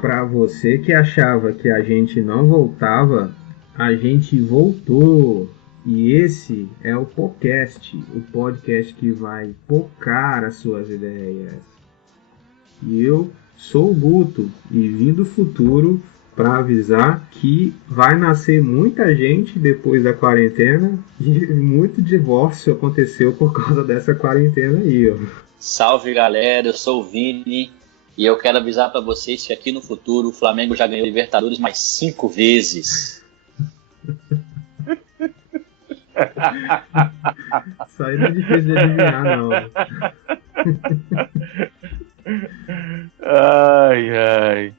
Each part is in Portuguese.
Para você que achava que a gente não voltava, a gente voltou. E esse é o podcast que vai focar as suas ideias. E eu sou o Guto e vim do futuro para avisar que vai nascer muita gente depois da quarentena e muito divórcio aconteceu por causa dessa quarentena aí, ó. Salve, galera, eu sou o Vini e eu quero avisar para vocês que aqui no futuro o Flamengo já ganhou Libertadores mais 5 vezes. Isso aí não é difícil de adivinhar, não. Ai.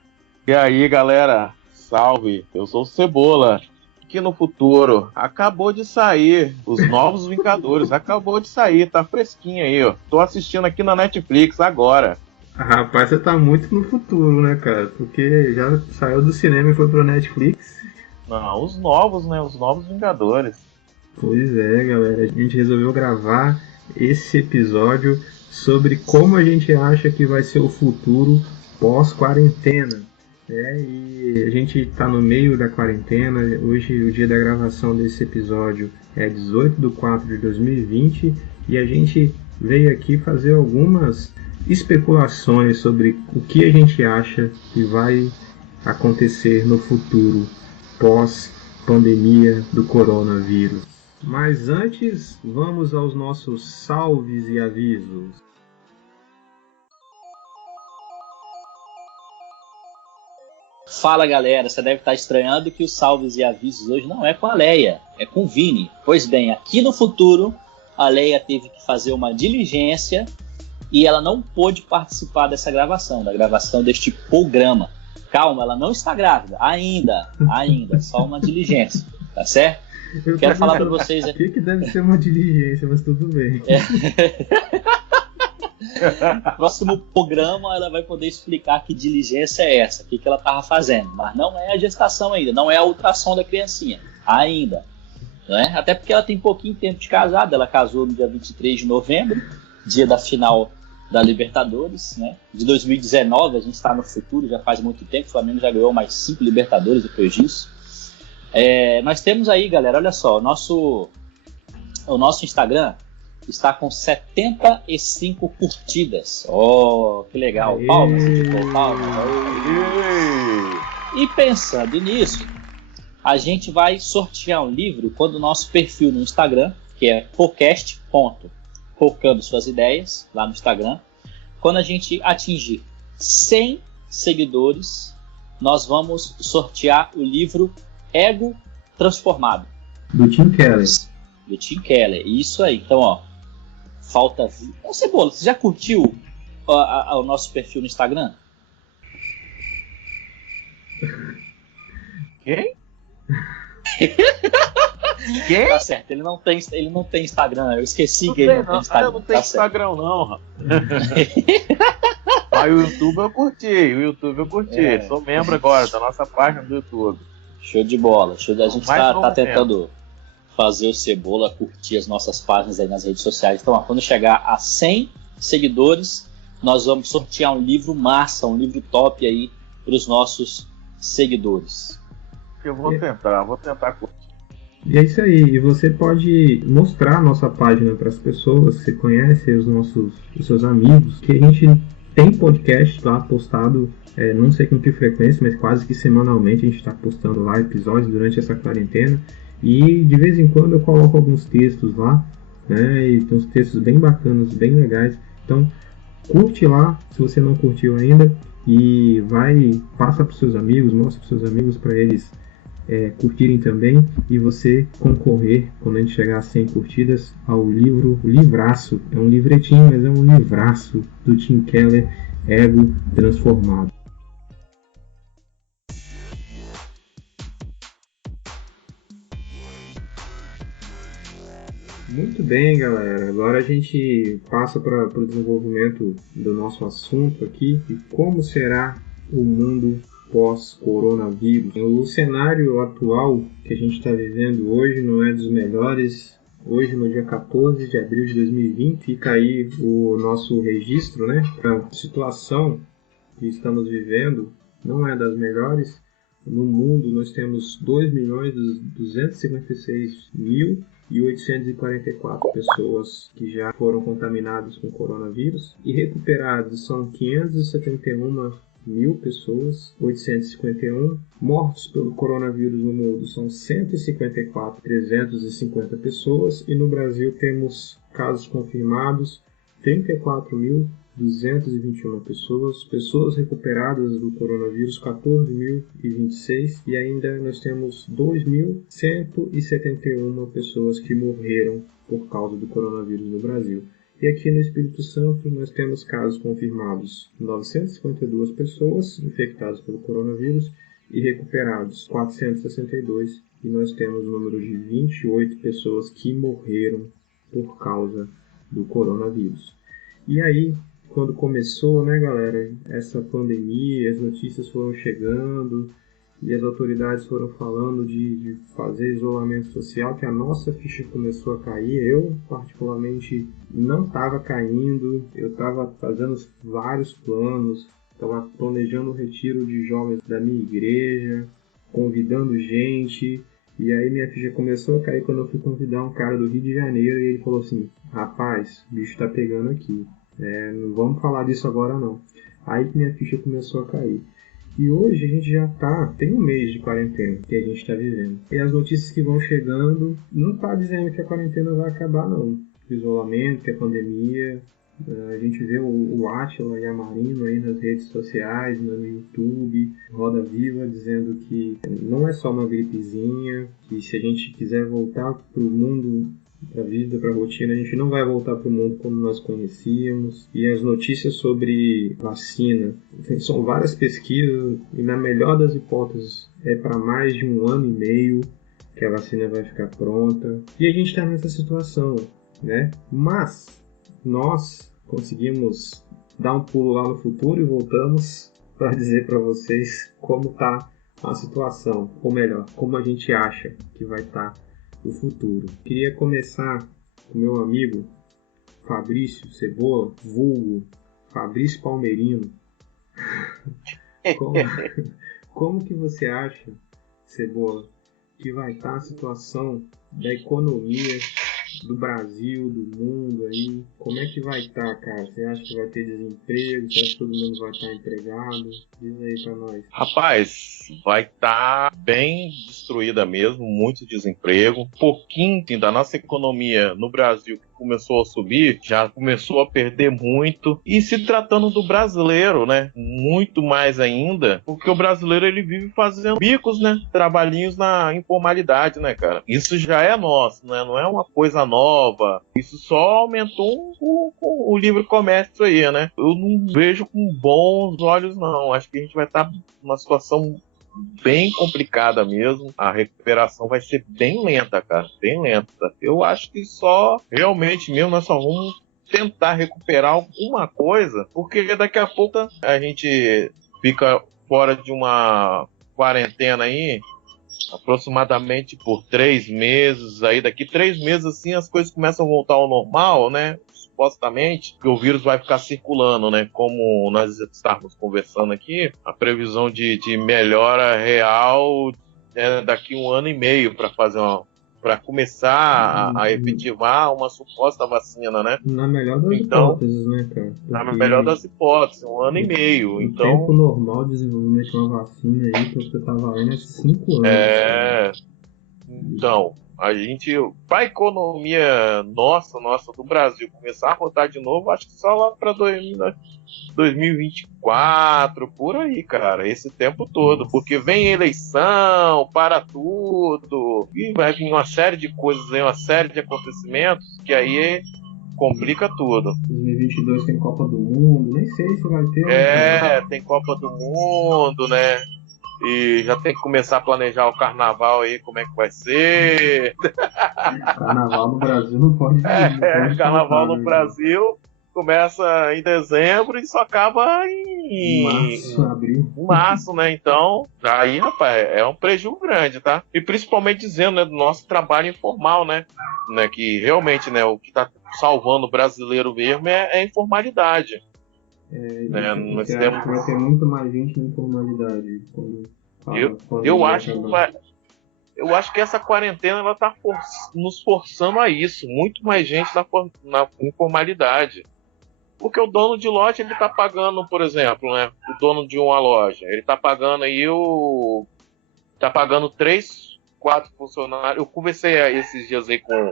E aí, galera? Salve, eu sou o Cebola. Aqui no futuro, acabou de sair Os Novos Vingadores. Acabou de sair, tá fresquinho aí, ó. Tô assistindo aqui na Netflix agora. Rapaz, você tá muito no futuro, né, cara? Porque já saiu do cinema e foi pro Netflix. Não, os novos, né? Os Novos Vingadores. Pois é, galera. A gente resolveu gravar esse episódio sobre como a gente acha que vai ser o futuro pós-quarentena. E a gente está no meio da quarentena. Hoje, o dia da gravação desse episódio é 18/4/2020 e a gente veio aqui fazer algumas especulações sobre o que a gente acha que vai acontecer no futuro pós-pandemia do coronavírus. Mas antes, vamos aos nossos salves e avisos. Fala, galera, você deve estar estranhando que os salves e avisos hoje não é com a Leia, é com o Vini. Pois bem, aqui no futuro, a Leia teve que fazer uma diligência e ela não pôde participar dessa gravação, da gravação deste programa. Calma, ela não está grávida, ainda, só uma diligência, tá certo? Quero falar para vocês aqui. O que deve ser uma diligência, mas tudo bem. Próximo programa ela vai poder explicar que diligência é essa, o que ela estava fazendo. Mas não é a gestação ainda, não é a ultrassom da criancinha, ainda. Né? Até porque ela tem pouquinho tempo de casada, ela casou no dia 23 de novembro, dia da final da Libertadores, né? De 2019, a gente está no futuro, já faz muito tempo, o Flamengo já ganhou mais 5 Libertadores depois disso. Nós temos aí, galera, olha só, o nosso Instagram está com 75 curtidas. Oh, que legal. Palmas, palmas. E pensando nisso, a gente vai sortear um livro quando o nosso perfil no Instagram, que é podcast.focando suas ideias, lá no Instagram, quando a gente atingir 100 seguidores, nós vamos sortear o livro Ego Transformado. Do Tim Keller. Do Tim Keller, isso aí. Então, ó, falta... Ô, Cebola, você já curtiu o nosso perfil no Instagram? Quem? Quem? Tá certo, ele não tem Instagram, eu esqueci que ele não tem Instagram. Eu não tenho Instagram não. Mas o YouTube eu curti. Sou membro agora da nossa página do YouTube. Show de bola. A gente tá tentando fazer o Cebola curtir as nossas páginas aí nas redes sociais. Então, ó, quando chegar a 100 seguidores, nós vamos sortear um livro massa, um livro top aí para os nossos seguidores. Eu vou tentar curtir. E é isso aí, e você pode mostrar a nossa página para as pessoas que você conhece, os seus amigos, que a gente tem podcast lá postado, não sei com que frequência, mas quase que semanalmente a gente está postando lá episódios durante essa quarentena, e de vez em quando eu coloco alguns textos lá, né, e tem uns textos bem bacanas, bem legais, então curte lá, se você não curtiu ainda, e passa para os seus amigos, mostra para os seus amigos para eles curtirem também, e você concorrer, quando a gente chegar a 100 curtidas, ao livraço, é um livretinho, mas é um livraço do Tim Keller, Ego Transformado. Muito bem, galera, agora a gente passa para o desenvolvimento do nosso assunto aqui, e como será o mundo pós-coronavírus. O cenário atual que a gente está vivendo hoje não é dos melhores, hoje no dia 14 de abril de 2020. Fica aí o nosso registro, né? A situação que estamos vivendo não é das melhores. No mundo nós temos 2.256.844 pessoas que já foram contaminadas com coronavírus e recuperados são 571.000 pessoas, 851. Mortos pelo coronavírus no mundo são 154.350 pessoas e no Brasil temos casos confirmados 34.221 pessoas recuperadas do coronavírus 14.026 e ainda nós temos 2.171 pessoas que morreram por causa do coronavírus no Brasil. E aqui no Espírito Santo nós temos casos confirmados 952 pessoas infectadas pelo coronavírus e recuperados 462 e nós temos o número de 28 pessoas que morreram por causa do coronavírus. E aí, quando começou, né, galera, essa pandemia, as notícias foram chegando e as autoridades foram falando de fazer isolamento social, que a nossa ficha começou a cair. Eu, particularmente, não estava caindo, eu estava fazendo vários planos, estava planejando o retiro de jovens da minha igreja, convidando gente, e aí minha ficha começou a cair quando eu fui convidar um cara do Rio de Janeiro e ele falou assim: rapaz, o bicho tá pegando aqui, não vamos falar disso agora não. Aí que minha ficha começou a cair. E hoje a gente já tem um mês de quarentena que a gente está vivendo. E as notícias que vão chegando não tá dizendo que a quarentena vai acabar não. O isolamento, que a pandemia. A gente vê o Átila e a Marino aí nas redes sociais, no YouTube, Roda Viva, dizendo que não é só uma gripezinha, que se a gente quiser voltar para o mundo, para a vida, para a rotina, a gente não vai voltar para o mundo como nós conhecíamos. E as notícias sobre vacina, são várias pesquisas e na melhor das hipóteses é para mais de 1 ano e meio que a vacina vai ficar pronta. E a gente está nessa situação, né? Mas nós conseguimos dar um pulo lá no futuro e voltamos para dizer para vocês como está a situação, ou melhor, como a gente acha que vai estar o futuro. Queria começar com meu amigo Fabrício Cebola, vulgo Fabrício Palmerino. Como que você acha, Cebola, que vai estar a situação da economia do Brasil, do mundo aí? Como é que vai estar, cara? Você acha que vai ter desemprego? Você acha que todo mundo vai estar empregado? Diz aí pra nós. Rapaz, vai estar bem destruída mesmo, muito desemprego. Um pouquinho da nossa economia no Brasil que começou a subir, já começou a perder muito. E se tratando do brasileiro, né? Muito mais ainda, porque o brasileiro ele vive fazendo bicos, né? Trabalhinhos na informalidade, né, cara? Isso já é nosso, né? Não é uma coisa nova. Isso só aumentou o livre comércio aí, né? Eu não vejo com bons olhos, não. Acho que a gente vai estar numa situação bem complicada mesmo. A recuperação vai ser bem lenta, cara. Bem lenta. Eu acho que só realmente mesmo nós só vamos tentar recuperar alguma coisa, porque daqui a pouco a gente fica fora de uma quarentena aí aproximadamente por 3 meses. Aí daqui 3 meses assim as coisas começam a voltar ao normal, né? Supostamente, que o vírus vai ficar circulando, né? Como nós estávamos conversando aqui, a previsão de melhora real é daqui 1 ano e meio para começar a efetivar uma suposta vacina, né? Na melhor das hipóteses, né, cara? Porque na melhor das hipóteses, 1 ano e meio. O então, tempo normal de desenvolvimento de uma vacina aí que você tá valendo é 5 anos. Então, a gente, para a economia nossa do Brasil começar a rodar de novo, acho que só lá para 2024, por aí, cara, esse tempo todo, porque vem eleição, para tudo, e vai vir uma série de coisas aí, uma série de acontecimentos, que aí complica tudo. 2022 tem Copa do Mundo, nem sei se vai ter. Tem Copa do Mundo, né? E já tem que começar a planejar o carnaval aí, como é que vai ser. Carnaval no Brasil não pode carnaval no Brasil começa em dezembro e só acaba em Abril. Março, né? Então, aí, rapaz, é um prejuízo grande, tá? E principalmente dizendo, né, do nosso trabalho informal, né? Que realmente, né, o que tá salvando o brasileiro mesmo é a informalidade. Você acha que vai ter muito mais gente na informalidade Eu acho que essa quarentena ela tá nos forçando a isso, muito mais gente na informalidade. Porque o dono de loja, ele tá pagando, por exemplo, né, o dono de uma loja, ele tá pagando aí tá pagando 3, 4 funcionários. Eu conversei esses dias aí com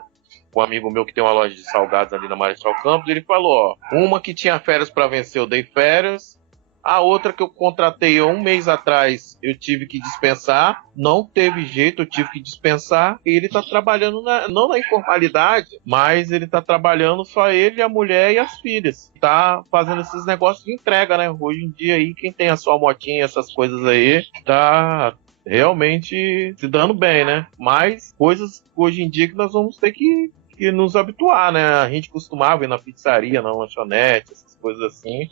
um amigo meu que tem uma loja de salgados ali na Marechal Campos, ele falou, ó, uma que tinha férias para vencer, eu dei férias. A outra que eu contratei há um mês atrás, eu tive que dispensar. Não teve jeito, eu tive que dispensar. E ele tá trabalhando, não na informalidade, mas ele tá trabalhando só ele, a mulher e as filhas. Tá fazendo esses negócios de entrega, né? Hoje em dia aí, quem tem a sua motinha, essas coisas aí, tá realmente se dando bem, né? Mas coisas hoje em dia que nós vamos ter que nos habituar, né? A gente costumava ir na pizzaria, na lanchonete, essas coisas assim.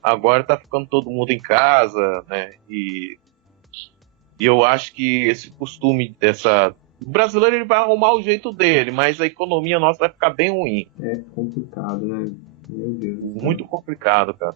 Agora tá ficando todo mundo em casa, né? E eu acho que esse costume o brasileiro ele vai arrumar o jeito dele, mas a economia nossa vai ficar bem ruim. É complicado, né? Meu Deus. Muito complicado, cara.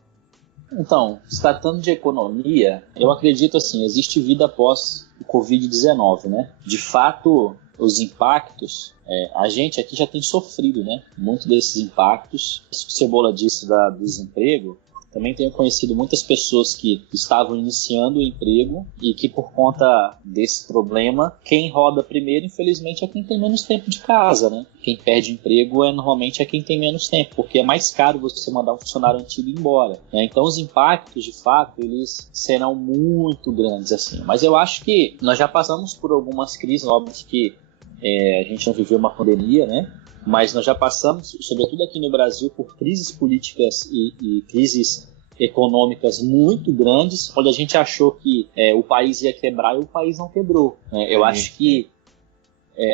Então, se tratando de economia, eu acredito assim, existe vida após o Covid-19, né? De fato, os impactos, a gente aqui já tem sofrido, né? Muito desses impactos. Isso que o Cebola disse do desemprego, também tenho conhecido muitas pessoas que estavam iniciando o emprego e que por conta desse problema, quem roda primeiro, infelizmente, é quem tem menos tempo de casa, né? Quem perde emprego normalmente é quem tem menos tempo, porque é mais caro você mandar um funcionário antigo embora, né? Então os impactos, de fato, eles serão muito grandes, assim. Mas eu acho que nós já passamos por algumas crises, óbvio que a gente não viveu uma pandemia, né? Mas nós já passamos, sobretudo aqui no Brasil, por crises políticas e crises econômicas muito grandes, onde a gente achou que o país ia quebrar e o país não quebrou. Eu acho que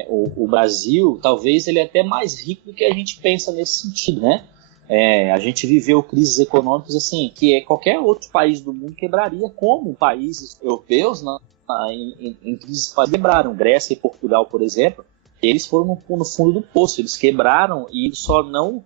o Brasil, talvez, ele é até mais rico do que a gente pensa nesse sentido, né? A gente viveu crises econômicas assim, que qualquer outro país do mundo quebraria, como países europeus, né? Em crises quebraram. Grécia e Portugal, por exemplo, eles foram no fundo do poço, eles quebraram e só não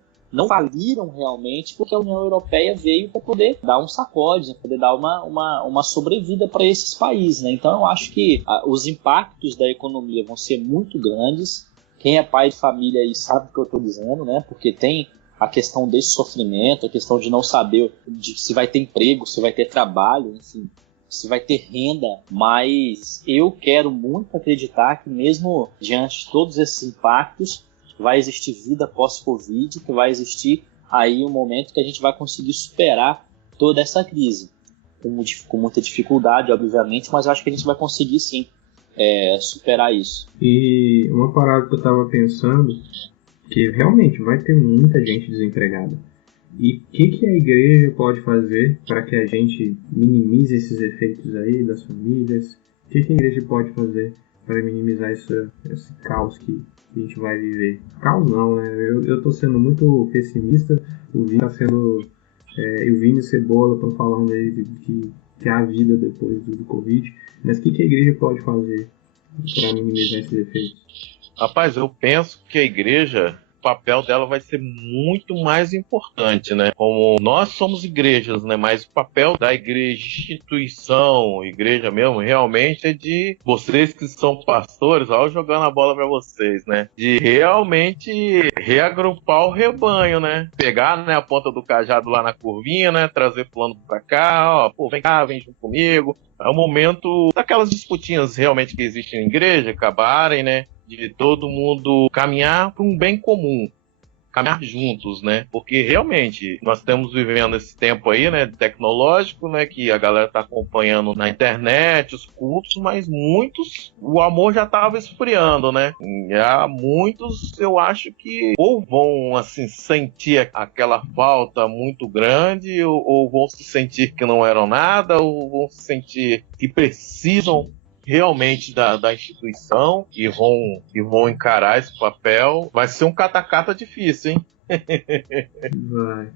faliram realmente porque a União Europeia veio para poder dar um sacode, para poder dar uma sobrevida para esses países, né? Então eu acho que os impactos da economia vão ser muito grandes. Quem é pai de família aí sabe o que eu estou dizendo, né? Porque tem a questão desse sofrimento, a questão de não saber se vai ter emprego, se vai ter trabalho, enfim, se vai ter renda, mas eu quero muito acreditar que mesmo diante de todos esses impactos, vai existir vida pós-Covid, que vai existir aí um momento que a gente vai conseguir superar toda essa crise. Com muita dificuldade, obviamente, mas eu acho que a gente vai conseguir sim superar isso. E uma parada que eu estava pensando, que realmente vai ter muita gente desempregada. E o que a igreja pode fazer para que a gente minimize esses efeitos aí das famílias? O que a igreja pode fazer para minimizar esse caos que a gente vai viver? Caos não, né? Eu tô sendo muito pessimista. O Vini tá sendo... e o Vini e o Cebola estão falando aí que há vida depois do Covid. Mas o que a igreja pode fazer para minimizar esses efeitos? Rapaz, eu penso que a igreja, o papel dela vai ser muito mais importante, né? Como nós somos igrejas, né? Mas o papel da igreja, instituição, igreja mesmo, realmente é de vocês que são pastores, ó, jogando a bola para vocês, né? De realmente reagrupar o rebanho, né? Pegar, né, a ponta do cajado lá na curvinha, né? Trazer fulano pra cá, ó, pô, vem cá, vem junto comigo. É o momento daquelas disputinhas realmente que existem na igreja acabarem, né? De todo mundo caminhar para um bem comum, caminhar juntos, né? Porque realmente nós estamos vivendo esse tempo aí, né, tecnológico, né, que a galera está acompanhando na internet, os cultos, mas muitos, o amor já estava esfriando, né? E há muitos, eu acho que ou vão, assim, sentir aquela falta muito grande, ou vão se sentir que não eram nada, ou vão se sentir que precisam realmente da instituição e vão encarar esse papel. Vai ser um catacata difícil, hein? Vai.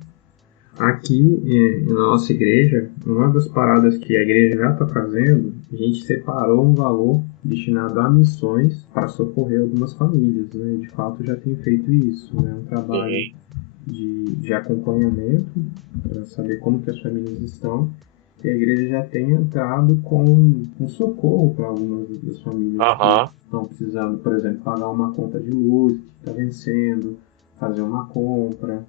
Aqui na nossa igreja, uma das paradas que a igreja já está fazendo, a gente separou um valor destinado a missões para socorrer algumas famílias, né? De fato já tem feito isso, né? Um trabalho de acompanhamento para saber como que as famílias estão. E a igreja já tem entrado com socorro para algumas das famílias que estão precisando, por exemplo, pagar uma conta de luz que está vencendo, fazer uma compra.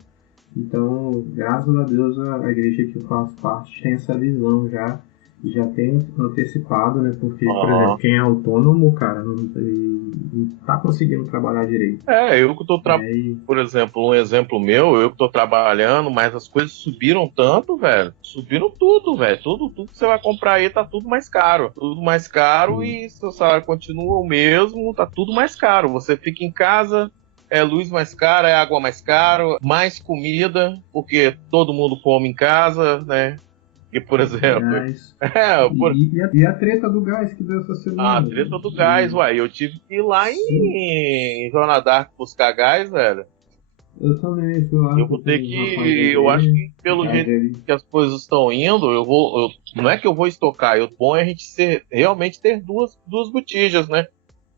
Então, graças a Deus, a igreja que eu faço parte tem essa visão já, e já tem antecipado, né? Porque, por exemplo, quem é autônomo, cara, não tá conseguindo trabalhar direito. Eu que tô por exemplo, um exemplo meu, eu que tô trabalhando, mas as coisas subiram tanto, velho. Subiram tudo, velho. Tudo que você vai comprar aí tá tudo mais caro. Tudo mais caro e seu salário continua o mesmo, tá tudo mais caro. Você fica em casa, é luz mais cara, é água mais caro, mais comida, porque todo mundo come em casa, né? E, por exemplo... E a treta do gás que deu essa semana? A treta do gás, uai. Eu tive que ir lá em Joana d'Arc buscar gás, velho. Eu também fui lá. Eu vou ter que... Eu acho que pelo jeito que as coisas estão indo, não é que eu vou estocar. O bom é a gente realmente ter duas botijas, né?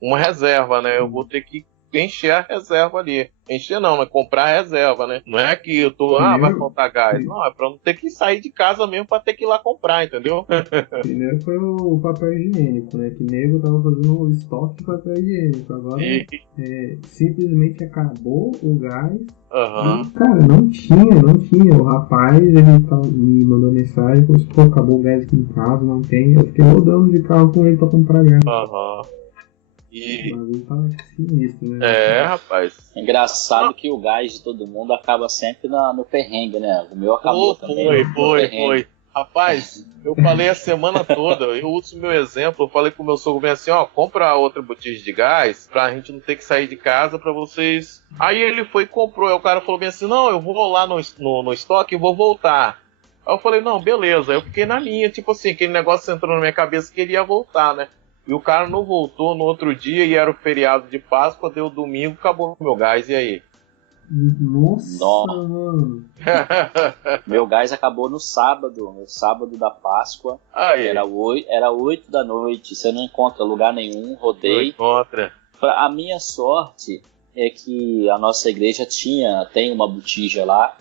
Uma reserva, né? Eu vou ter que encher a reserva ali. Encher não, mas comprar a reserva, né? Não é que eu tô, vai faltar gás. Não, é pra não ter que sair de casa mesmo pra ter que ir lá comprar, entendeu? Primeiro foi o papel higiênico, né? Que nego tava fazendo um estoque de papel higiênico. Agora simplesmente acabou o gás. E, cara, não tinha. O rapaz, ele me mandou mensagem, falou assim, pô, acabou o gás aqui em casa, não tem. Eu fiquei rodando de carro com ele pra comprar gás. Sinistro, né? Rapaz. Engraçado que o gás de todo mundo acaba sempre no perrengue, né? O meu acabou também. Foi. Rapaz, eu falei a semana toda, eu uso o meu exemplo, eu falei com o meu sogro bem assim, compra outra botija de gás pra gente não ter que sair de casa pra vocês. Aí ele foi e comprou, aí o cara falou bem assim, não, eu vou lá no estoque e vou voltar. Aí eu falei, não, beleza. Aí eu fiquei na minha, tipo assim, aquele negócio entrou na minha cabeça que ele ia voltar, né? E o cara não voltou no outro dia e era o feriado de Páscoa, deu domingo, acabou o meu gás, e aí? Nossa, mano. Meu gás acabou no sábado da Páscoa. Era 8 da noite, você não encontra lugar nenhum, rodei. Não encontra. A minha sorte é que a nossa igreja tem uma botija lá.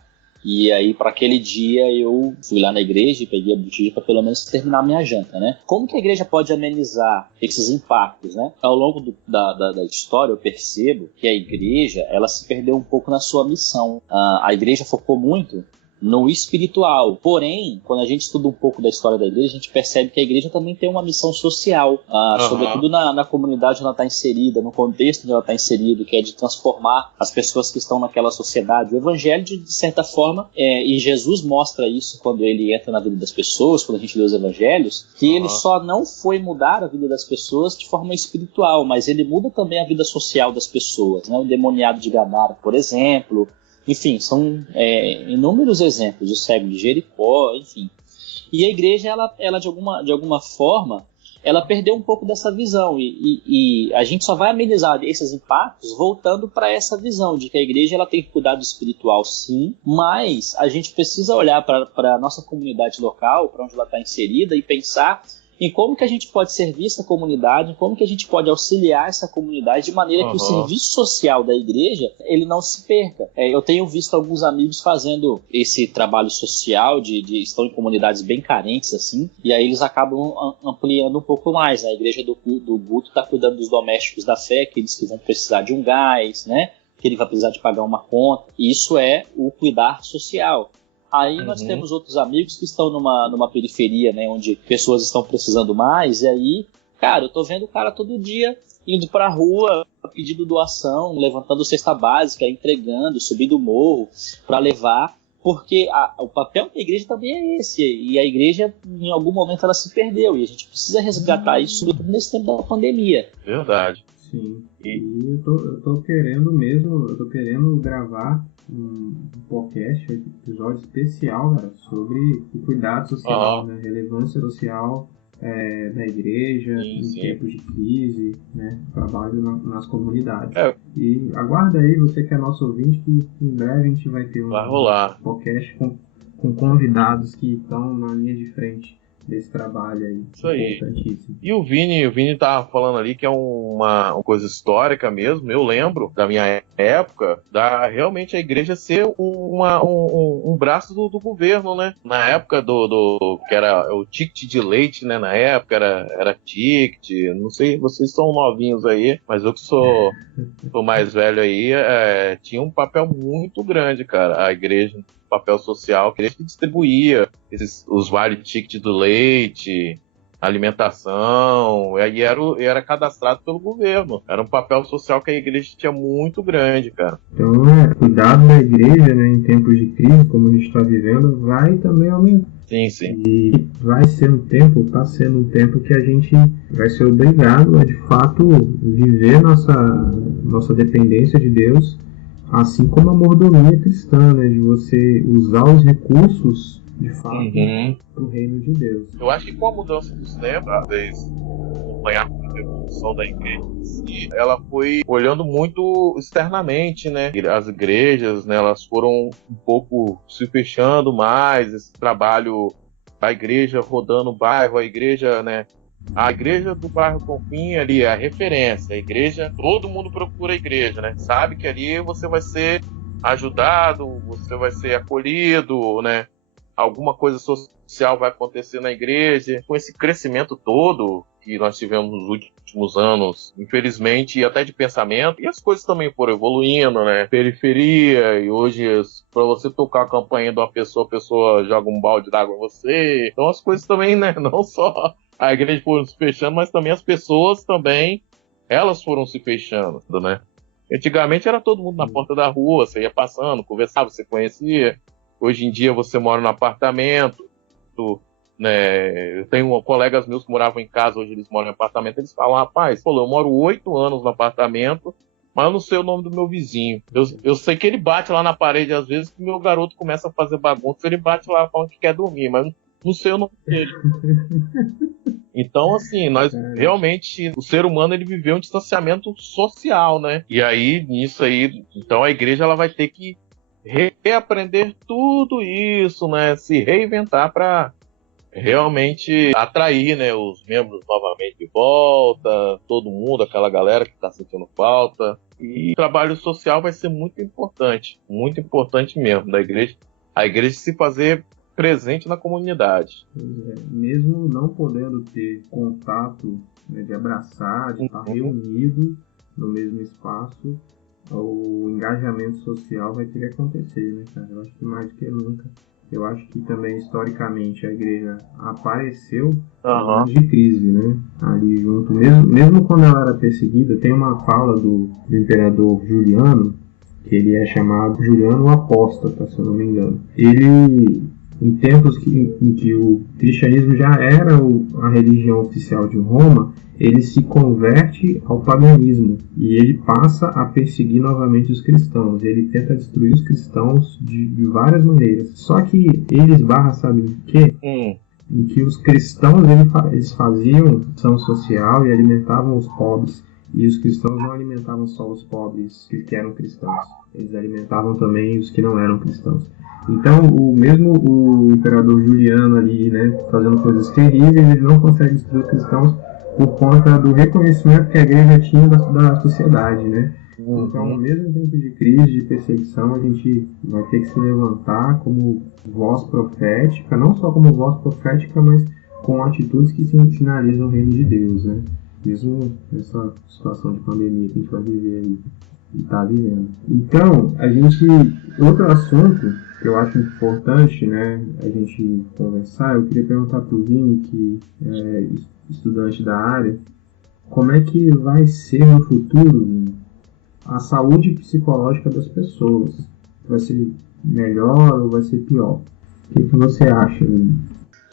E aí, para aquele dia, eu fui lá na igreja e peguei a botija para pelo menos terminar a minha janta, né? Como que a igreja pode amenizar esses impactos, né? Ao longo da história, eu percebo que a igreja, ela se perdeu um pouco na sua missão. A igreja focou muito no espiritual. Porém, quando a gente estuda um pouco da história da igreja, a gente percebe que a igreja também tem uma missão social, sobretudo na comunidade onde ela está inserida, no contexto onde ela está inserida, que é de transformar as pessoas que estão naquela sociedade. O evangelho, de certa forma, e Jesus mostra isso quando ele entra na vida das pessoas, quando a gente lê os evangelhos, que ele só não foi mudar a vida das pessoas de forma espiritual, mas ele muda também a vida social das pessoas, né? O endemoniado de Gadara, por exemplo. Enfim, são inúmeros exemplos, o cego de Jericó, enfim. E a igreja, ela de alguma forma, ela perdeu um pouco dessa visão. E a gente só vai amenizar esses impactos voltando para essa visão de que a igreja ela tem cuidado espiritual, sim, mas a gente precisa olhar para a nossa comunidade local, para onde ela está inserida, e pensar em como que a gente pode servir essa comunidade, como que a gente pode auxiliar essa comunidade de maneira que o serviço social da igreja ele não se perca. Eu tenho visto alguns amigos fazendo esse trabalho social, estão em comunidades bem carentes, assim, e aí eles acabam ampliando um pouco mais. A igreja do Guto está cuidando dos domésticos da fé, aqueles que vão precisar de um gás, né? Que ele vai precisar de pagar uma conta. Isso é o cuidar social. Aí nós temos outros amigos que estão numa periferia, né, onde pessoas estão precisando mais, e aí, cara, eu tô vendo o cara todo dia indo pra rua, pedindo doação, levantando cesta básica, entregando, subindo o morro para levar, porque o papel da igreja também é esse, e a igreja, em algum momento, ela se perdeu, e a gente precisa resgatar isso, sobretudo nesse tempo da pandemia. Verdade. Sim, e eu tô querendo gravar um podcast, um episódio especial, cara, sobre o cuidado social, né, relevância social da igreja em tempos de crise, né, trabalho nas comunidades. E aguarda aí, você que é nosso ouvinte, que em breve a gente vai ter um podcast com convidados que estão na linha de frente desse trabalho aí. Isso aí. Importantíssimo. E o Vini tava falando ali que é uma coisa histórica mesmo. Eu lembro da minha época, realmente a igreja ser um braço do governo, né? Na época que era o ticket de leite, né? Na época era ticket. Não sei, vocês são novinhos aí, mas eu que sou mais velho aí, tinha um papel muito grande, cara, a igreja. Papel social, que ele distribuía os vale ticket do leite, alimentação, e era cadastrado pelo governo. Era um papel social que a igreja tinha muito grande, cara. Então, cuidado da igreja, né, em tempos de crise, como a gente está vivendo, vai também aumentar. Sim. E está sendo um tempo que a gente vai ser obrigado a, de fato, viver nossa dependência de Deus, assim como a mordomia cristã, né, de você usar os recursos, de fato, para o reino de Deus. Eu acho que com a mudança dos tempos, talvez acompanhar a evolução da igreja, ela foi olhando muito externamente, né? As igrejas, né, elas foram um pouco se fechando mais, esse trabalho da igreja rodando o bairro, a igreja, né? A igreja do bairro Confim ali é a referência. A igreja, todo mundo procura a igreja, né? Sabe que ali você vai ser ajudado, você vai ser acolhido, né? Alguma coisa social vai acontecer na igreja. Com esse crescimento todo que nós tivemos nos últimos anos, infelizmente, e até de pensamento, e as coisas também foram evoluindo, né? Periferia, e hoje, para você tocar a campainha de uma pessoa, a pessoa joga um balde d'água em você. Então as coisas também, né? Não só a igreja foram se fechando, mas também as pessoas também, elas foram se fechando, né? Antigamente era todo mundo na porta da rua, você ia passando, conversava, você conhecia. Hoje em dia você mora no apartamento, né? Eu tenho colegas meus que moravam em casa, hoje eles moram em apartamento, eles falam, rapaz, eu moro 8 anos no apartamento, mas eu não sei o nome do meu vizinho. Eu sei que ele bate lá na parede às vezes, que meu garoto começa a fazer bagunça, ele bate lá falando que quer dormir, mas não sei o nome dele. Então, assim, nós realmente, o ser humano, ele viveu um distanciamento social, né? E aí, nisso aí, então a igreja, ela vai ter que reaprender tudo isso, né? Se reinventar para realmente atrair, né, os membros novamente de volta, todo mundo, aquela galera que está sentindo falta. E o trabalho social vai ser muito importante mesmo da igreja. A igreja se fazer presente na comunidade. Mesmo não podendo ter contato, né, de abraçar, de estar reunido no mesmo espaço, o engajamento social vai ter que acontecer, né, cara? Eu acho que mais do que nunca. Eu acho que também, historicamente, a igreja apareceu em momentos de crise, né? Ali junto, mesmo quando ela era perseguida, tem uma fala do imperador Juliano, que ele é chamado Juliano o Apóstata, se eu não me engano. Ele, em tempos em que o cristianismo já era a religião oficial de Roma, ele se converte ao paganismo e ele passa a perseguir novamente os cristãos. Ele tenta destruir os cristãos de várias maneiras. Só que ele esbarra, sabe o quê? Em que os cristãos eles faziam ação social e alimentavam os pobres. E os cristãos não alimentavam só os pobres que eram cristãos. Eles alimentavam também os que não eram cristãos. Então, o imperador Juliano ali, né, fazendo coisas terríveis, ele não consegue destruir os cristãos por conta do reconhecimento que a igreja tinha da sociedade, né? Então, mesmo em tempo de crise, de perseguição, a gente vai ter que se levantar como voz profética, não só como voz profética, mas com atitudes que sinalizam o reino de Deus, né? Mesmo nessa situação de pandemia que a gente vai viver aí e está vivendo. Então, outro assunto que eu acho importante, né, a gente conversar, eu queria perguntar para o Vini, que é estudante da área, como é que vai ser no futuro, Vini, a saúde psicológica das pessoas? Vai ser melhor ou vai ser pior? O que você acha, Vini?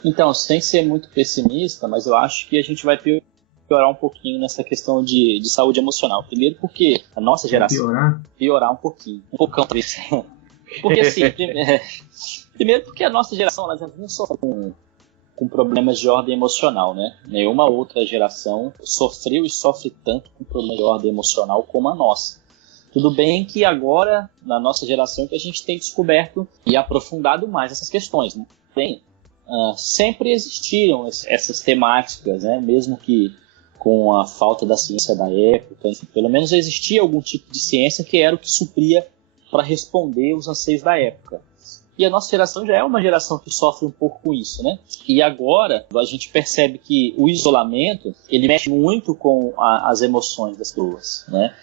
Então, sem ser muito pessimista, mas eu acho que a gente vai piorar um pouquinho nessa questão de saúde emocional. Primeiro porque a nossa geração... Piorar um pouquinho. Um poucão, talvez. Porque assim, primeiro porque a nossa geração ela já não sofre com problemas de ordem emocional, né? Nenhuma outra geração sofreu e sofre tanto com problemas de ordem emocional como a nossa. Tudo bem que agora, na nossa geração, que a gente tem descoberto e aprofundado mais essas questões, né? Sempre existiram essas temáticas, né? Mesmo que com a falta da ciência da época, enfim, pelo menos existia algum tipo de ciência que era o que supria para responder os anseios da época. E a nossa geração já é uma geração que sofre um pouco com isso, né? E agora a gente percebe que o isolamento, ele mexe muito com as emoções das pessoas, né?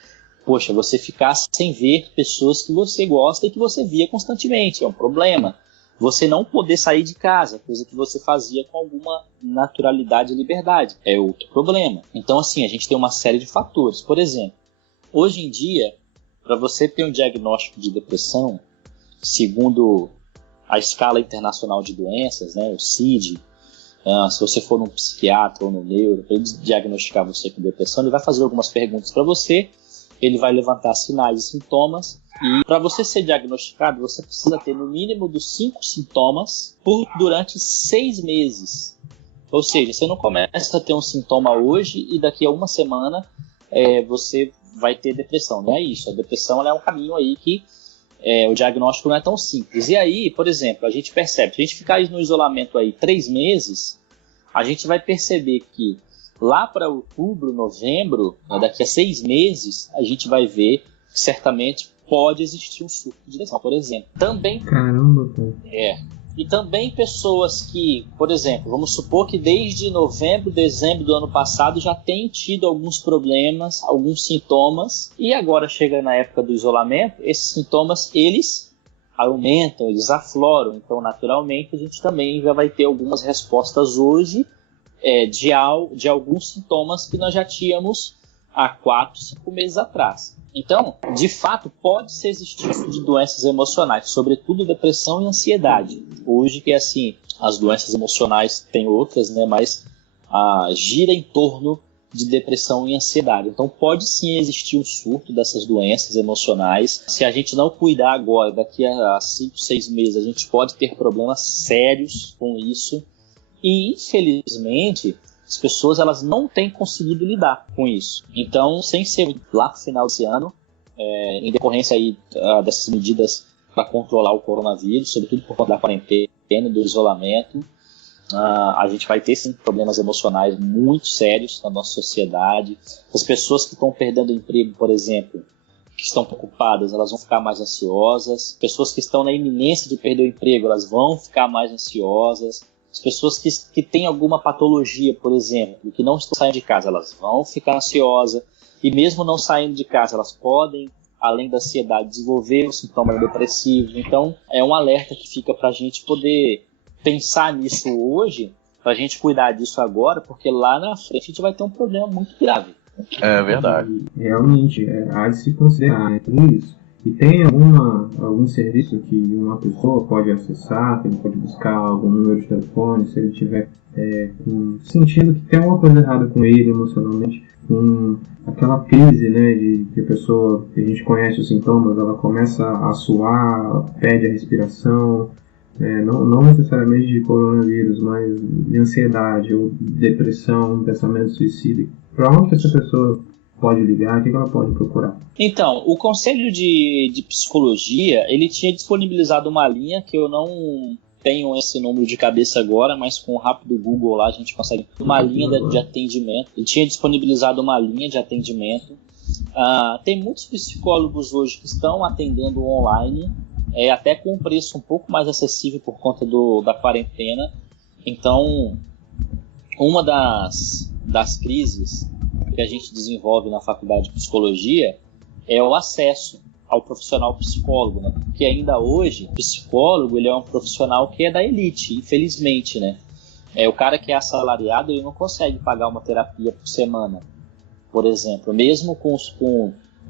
Poxa, você ficar sem ver pessoas que você gosta e que você via constantemente, é um problema. Você não poder sair de casa, coisa que você fazia com alguma naturalidade e liberdade, é outro problema. Então, assim, a gente tem uma série de fatores. Por exemplo, hoje em dia, para você ter um diagnóstico de depressão, segundo a Escala Internacional de Doenças, né, o CID, se você for num psiquiatra ou no neuro, para ele diagnosticar você com depressão, ele vai fazer algumas perguntas para você, ele vai levantar sinais e sintomas, e para você ser diagnosticado, você precisa ter no mínimo dos 5 sintomas durante 6 meses. Ou seja, você não começa a ter um sintoma hoje e daqui a uma semana você vai ter depressão. Não é isso. A depressão ela é um caminho aí que o diagnóstico não é tão simples. E aí, por exemplo, a gente percebe, se a gente ficar no isolamento aí 3 meses, a gente vai perceber que lá para outubro, novembro, daqui a 6 meses, a gente vai ver que certamente pode existir um surto de depressão, por exemplo. Também, caramba, pô. E também pessoas que, por exemplo, vamos supor que desde novembro, dezembro do ano passado já têm tido alguns problemas, alguns sintomas, e agora chega na época do isolamento, esses sintomas, eles aumentam, eles afloram. Então, naturalmente, a gente também já vai ter algumas respostas hoje de alguns sintomas que nós já tínhamos há 4, 5 meses atrás. Então, de fato, pode existir de doenças emocionais, sobretudo depressão e ansiedade. Hoje, que assim, as doenças emocionais tem outras, né, mas gira em torno de depressão e ansiedade. Então, pode sim existir um surto dessas doenças emocionais. Se a gente não cuidar agora, daqui a 5, 6 meses, a gente pode ter problemas sérios com isso. E, infelizmente, as pessoas elas não têm conseguido lidar com isso. Então, sem ser lá no final desse ano, em decorrência aí, dessas medidas para controlar o coronavírus, sobretudo por conta da quarentena, do isolamento, a gente vai ter sim problemas emocionais muito sérios na nossa sociedade. As pessoas que estão perdendo emprego, por exemplo, que estão preocupadas, elas vão ficar mais ansiosas. Pessoas que estão na iminência de perder o emprego, elas vão ficar mais ansiosas. As pessoas que têm alguma patologia, por exemplo, que não estão saindo de casa, elas vão ficar ansiosas. E mesmo não saindo de casa, elas podem, além da ansiedade, desenvolver um sintoma depressivo. Então, é um alerta que fica para a gente poder pensar nisso hoje, para a gente cuidar disso agora, porque lá na frente a gente vai ter um problema muito grave. É verdade. Realmente, há de se considerar, né, tudo isso. E tem algum serviço que uma pessoa pode acessar, que ele pode buscar algum número de telefone, se ele tiver sentindo que tem alguma coisa errada com ele emocionalmente, com aquela crise, né, de que a pessoa, que a gente conhece os sintomas, ela começa a suar, ela perde a respiração, não necessariamente de coronavírus, mas de ansiedade ou depressão, pensamento suicida. Para onde essa pessoa pode ligar? O que ela pode procurar? Então, o Conselho de Psicologia, ele tinha disponibilizado uma linha que eu não tenho esse número de cabeça agora, mas com o rápido Google lá a gente consegue uma linha de atendimento. Ele tinha disponibilizado uma linha de atendimento. Tem muitos psicólogos hoje que estão atendendo online, até com um preço um pouco mais acessível por conta da quarentena. Então, uma das crises que a gente desenvolve na faculdade de psicologia é o acesso ao profissional psicólogo, né? Porque ainda hoje o psicólogo ele é um profissional que é da elite, infelizmente, né? O cara que é assalariado ele não consegue pagar uma terapia por semana, por exemplo, mesmo com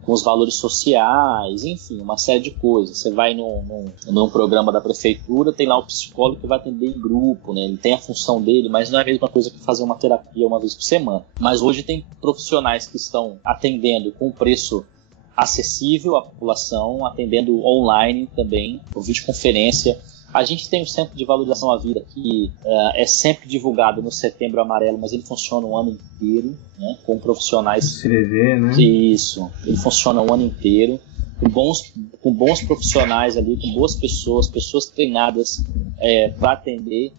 os valores sociais, enfim, uma série de coisas. Você vai num programa da prefeitura, tem lá o psicólogo que vai atender em grupo, né? Ele tem a função dele, mas não é a mesma coisa que fazer uma terapia uma vez por semana. Mas hoje tem profissionais que estão atendendo com preço acessível à população, atendendo online também, por videoconferência. A gente tem o Centro de Valorização à Vida, que é sempre divulgado no Setembro Amarelo, mas ele funciona o ano inteiro, né, com profissionais... Escrever, né? Isso, ele funciona o ano inteiro. com bons profissionais ali, com boas pessoas treinadas para atender,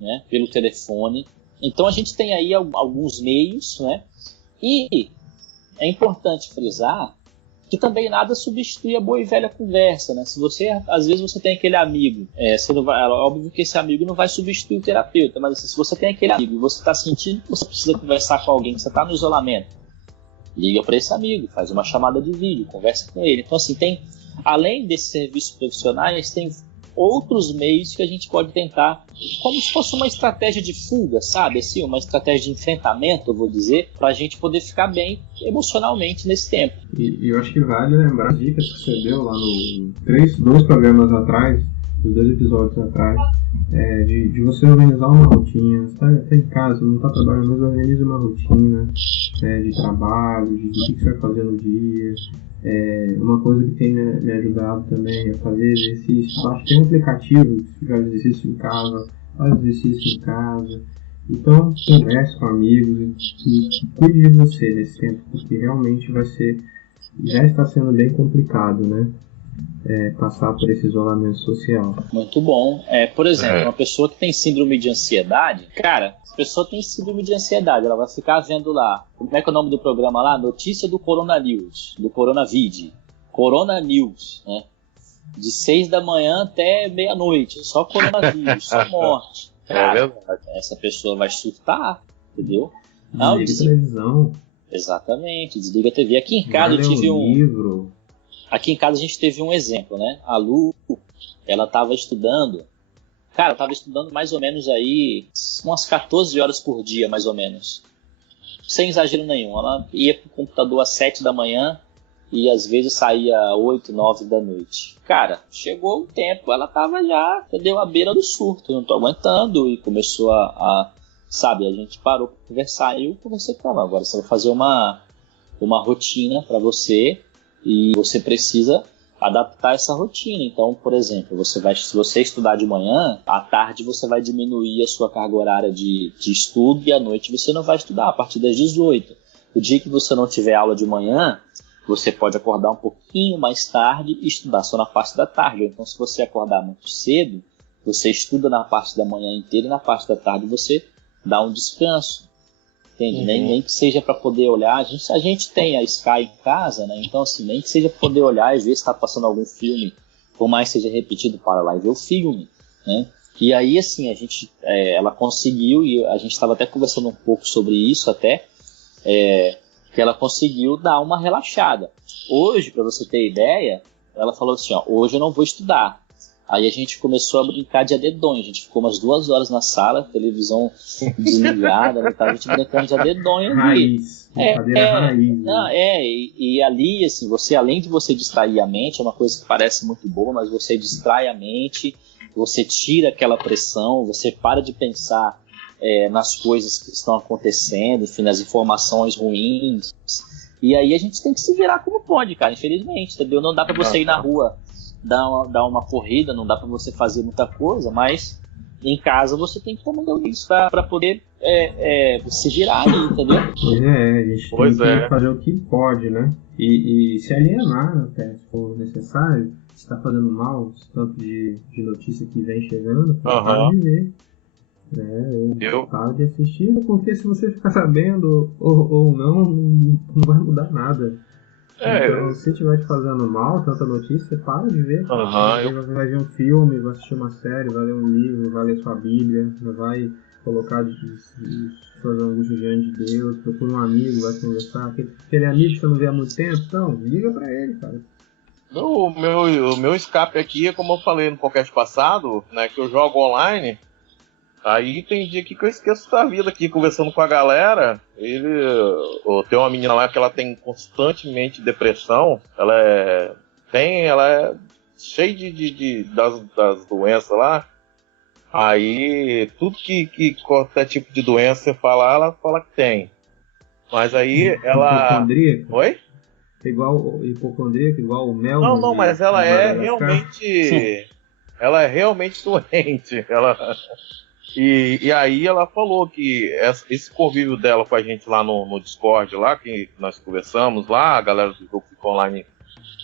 né, pelo telefone. Então a gente tem aí alguns meios, né? E é importante frisar que também nada substitui a boa e velha conversa, né? Se você, às vezes você tem aquele amigo, você não vai, óbvio que esse amigo não vai substituir o terapeuta, mas assim, se você tem aquele amigo e você está sentindo que você precisa conversar com alguém, que você está no isolamento, liga para esse amigo, faz uma chamada de vídeo, conversa com ele. Então assim, além desses serviços profissionais, tem outros meios que a gente pode tentar, como se fosse uma estratégia de fuga, sabe? Assim, uma estratégia de enfrentamento, eu vou dizer, para a gente poder ficar bem emocionalmente nesse tempo. E eu acho que vale lembrar as dicas que você deu lá no dois programas atrás, os 2 episódios atrás, de você organizar uma rotina. Você tá em casa, não está trabalhando, mas organize uma rotina de trabalho, de o que você vai fazer no dia. Uma coisa que tem me ajudado também é fazer exercício. Acho que tem um aplicativo que faz exercício em casa, faz exercício em casa. Então, converse com amigos e cuide de você nesse tempo, porque realmente já está sendo bem complicado, né? Passar por esse isolamento social. Muito bom. Por exemplo, uma pessoa que tem síndrome de ansiedade, cara, a pessoa tem síndrome de ansiedade, ela vai ficar vendo lá, como é que é o nome do programa lá? Notícia do Corona News, do Coronavid, Corona News, né? De 6 da manhã até meia-noite, só coronavírus, só morte. Cara, essa pessoa vai surtar, entendeu? Desliga a televisão. Exatamente, desliga a TV. Aqui em casa eu tive livro. Aqui em casa a gente teve um exemplo, né? A Lu, ela estava estudando, cara, estava estudando mais ou menos aí umas 14 horas por dia, mais ou menos. Sem exagero nenhum. Ela ia pro computador às 7 da manhã e às vezes saía às 8, 9 da noite. Cara, chegou o tempo, ela estava já, entendeu, à beira do surto, não tô aguentando, e começou sabe, a gente parou para conversar e eu conversei com ela. Agora você vai fazer uma rotina para você, e você precisa adaptar essa rotina. Então, por exemplo, se você estudar de manhã, à tarde você vai diminuir a sua carga horária de estudo e à noite você não vai estudar, a partir das 18. O dia que você não tiver aula de manhã, você pode acordar um pouquinho mais tarde e estudar só na parte da tarde. Então, se você acordar muito cedo, você estuda na parte da manhã inteira e na parte da tarde você dá um descanso. Entende? Uhum. Nem que seja para poder olhar. A gente tem a Sky em casa, né? Então, assim, nem que seja para poder olhar e ver se está passando algum filme, por mais que seja repetido, para lá e ver o filme, né? E aí, assim, ela conseguiu, e a gente estava até conversando um pouco sobre isso até, que ela conseguiu dar uma relaxada. Hoje, para você ter ideia, ela falou assim, ó, hoje eu não vou estudar. Aí a gente começou a brincar de adedonha. A gente ficou umas 2 horas na sala, televisão desligada, né, a gente brincando de adedonha ali. Raiz. Não, e ali, assim, além de você distrair a mente, é uma coisa que parece muito boa, mas você distrai a mente, você tira aquela pressão, você para de pensar nas coisas que estão acontecendo, enfim, nas informações ruins. E aí a gente tem que se virar como pode, cara, infelizmente, entendeu? Não dá pra você ir na rua dar uma corrida, não dá para você fazer muita coisa, mas em casa você tem que tomar isso para poder se virar aí, entendeu? A gente tem que fazer o que pode, né? E se alienar até, se for necessário, se está fazendo mal, esse tanto de notícia que vem chegando, para de ver. Para de assistir, porque se você ficar sabendo ou não vai mudar nada. Então, se estiver te fazendo mal, tanta notícia, você para de ver. Você vai ver um filme, vai assistir uma série, vai ler um livro, vai ler sua Bíblia, vai colocar suas angústias diante de Deus, procura um amigo, vai conversar. Aquele amigo que você não vê há muito tempo, então, liga pra ele, cara. O meu escape aqui é como eu falei no podcast passado, né, que eu jogo online. Aí tem dia que eu esqueço da vida aqui, conversando com a galera. Tem uma menina lá que ela tem constantemente depressão. Ela é cheia das doenças lá. Aí tudo que qualquer tipo de doença você fala, ela fala que tem. Mas aí ela... Hipocondríaca? Oi? Igual hipocondríaca, igual o mel? Não, mas ela é realmente... ela é realmente doente. E aí ela falou que esse convívio dela com a gente lá no Discord, lá que nós conversamos lá, a galera do grupo ficou online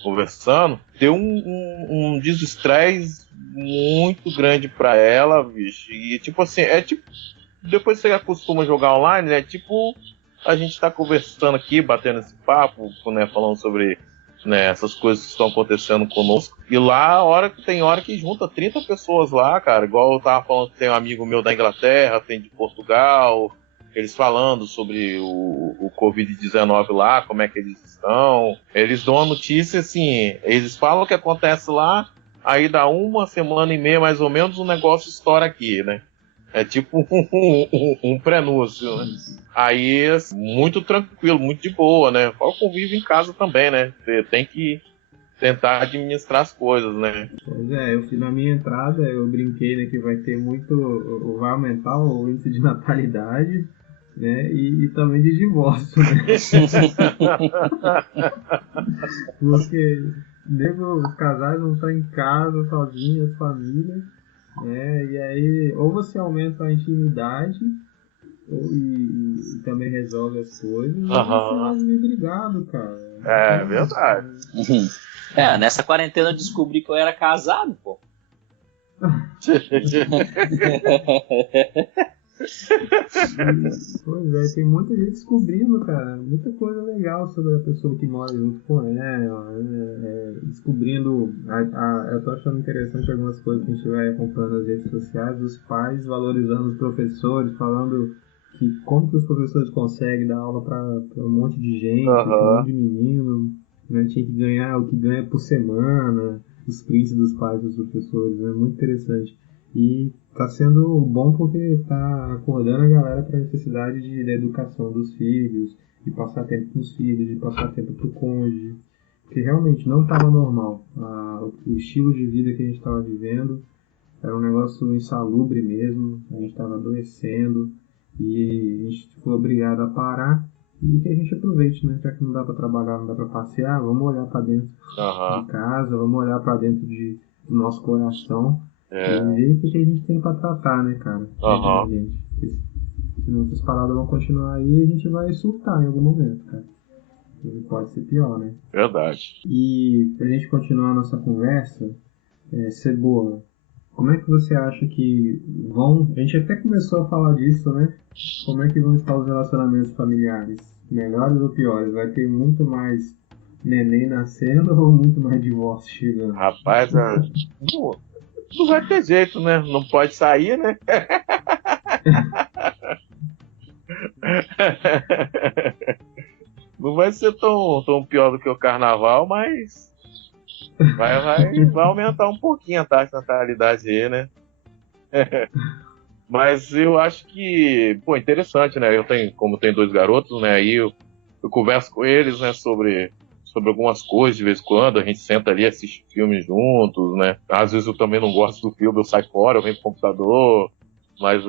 conversando, deu um desestresse muito grande pra ela, bicho. E tipo assim, depois você acostuma a jogar online, né? Tipo, a gente tá conversando aqui, batendo esse papo, né? Falando sobre, né, essas coisas que estão acontecendo conosco. E lá, tem hora que junta 30 pessoas lá, cara. Igual eu tava falando que tem um amigo meu da Inglaterra, tem de Portugal, eles falando sobre o Covid-19 lá, como é que eles estão. Eles dão a notícia, assim, eles falam o que acontece lá, aí dá uma semana e meia, mais ou menos, o negócio estoura aqui, né? É tipo um prenúncio, né? Aí, muito tranquilo, muito de boa, né? Fora o convívio em casa também, né? Você tem que tentar administrar as coisas, né? Pois é, eu fiz na minha entrada, eu brinquei, né, que vai ter muito, vai aumentar o índice de natalidade, né, e também de divórcio, né? Porque os casais não estão em casa, sozinhos, as famílias, né, e aí ou você aumenta a intimidade e também resolve as coisas, ou você vai viver brigado, cara. É verdade. Nessa quarentena eu descobri que eu era casado, pô. Pois é, tem muita gente descobrindo, cara, muita coisa legal sobre a pessoa que mora junto com ela, descobrindo, eu tô achando interessante algumas coisas que a gente vai acompanhando nas redes sociais, os pais valorizando os professores, falando que como que os professores conseguem dar aula para um monte de gente, um monte de menino, né, tinha que ganhar o que ganha por semana, os prints dos pais dos professores, é muito interessante. E tá sendo bom porque tá acordando a galera para a necessidade da educação dos filhos, de passar tempo com os filhos, de passar tempo com o cônjuge, porque realmente não estava normal. O estilo de vida que a gente estava vivendo era um negócio insalubre mesmo, a gente estava adoecendo e a gente foi obrigado a parar e que a gente aproveite, né? Já que não dá para trabalhar, não dá para passear, vamos olhar para dentro de casa, vamos olhar para dentro do nosso coração. E ver o que a gente tem pra tratar, né, cara? Gente. Senão essas paradas vão continuar aí e a gente vai surtar em algum momento, cara. E pode ser pior, né? Verdade. E pra gente continuar a nossa conversa, Cebola, como é que você acha que vão... A gente até começou a falar disso, né? Como é que vão estar os relacionamentos familiares? Melhores ou piores? Vai ter muito mais neném nascendo ou muito mais divórcio chegando? Rapaz, não vai ter jeito, né? Não pode sair, né? Não vai ser tão pior do que o carnaval, mas vai aumentar um pouquinho a taxa de natalidade aí, né? Mas eu acho que, pô, interessante, né? Como tenho 2 garotos, né? Aí eu converso com eles, né, sobre algumas coisas de vez em quando, a gente senta ali, assiste filmes juntos, né? Às vezes eu também não gosto do filme, eu saio fora, eu venho pro computador, mas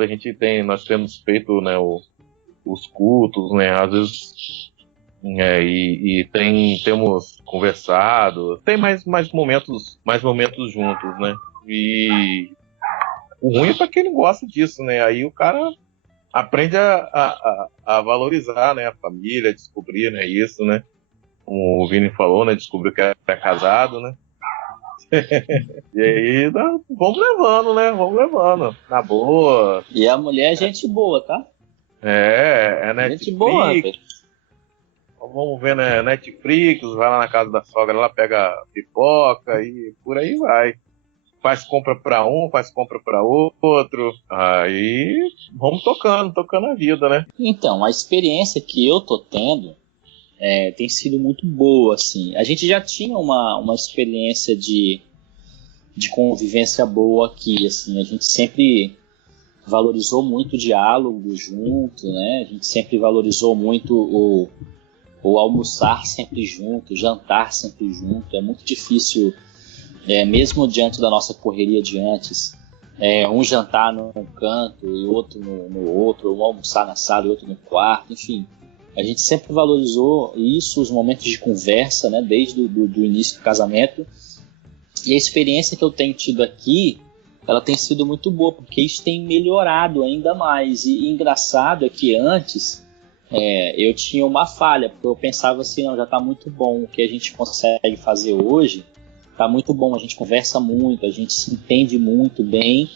nós temos feito, né, os cultos, né? Às vezes temos conversado, tem mais momentos juntos, né? E o ruim é pra quem não gosta disso, né? Aí o cara aprende a valorizar, né, a família, descobrir, né, isso, né? Como o Vini falou, né? Descobriu que era casado, né? E aí, vamos levando, né? Vamos levando. Na boa. E a mulher é gente boa, tá? É Netflix. Gente boa, velho. Vamos ver, né? Netflix, vai lá na casa da sogra, lá pega pipoca e por aí vai. Faz compra pra um, faz compra pra outro. Aí, vamos tocando a vida, né? Então, a experiência que eu tô tendo tem sido muito boa, assim. A gente já tinha uma experiência de convivência boa aqui, assim. A gente sempre valorizou muito o diálogo junto, né? A gente sempre valorizou muito o almoçar sempre junto, o jantar sempre junto. É muito difícil, mesmo diante da nossa correria de antes, um jantar num canto e outro no outro, um almoçar na sala e outro no quarto, enfim. A gente sempre valorizou isso, os momentos de conversa, né, desde o início do casamento. E a experiência que eu tenho tido aqui, ela tem sido muito boa, porque isso tem melhorado ainda mais. E engraçado é que antes, eu tinha uma falha, porque eu pensava assim, não, já está muito bom o que a gente consegue fazer hoje, está muito bom, a gente conversa muito, a gente se entende muito bem,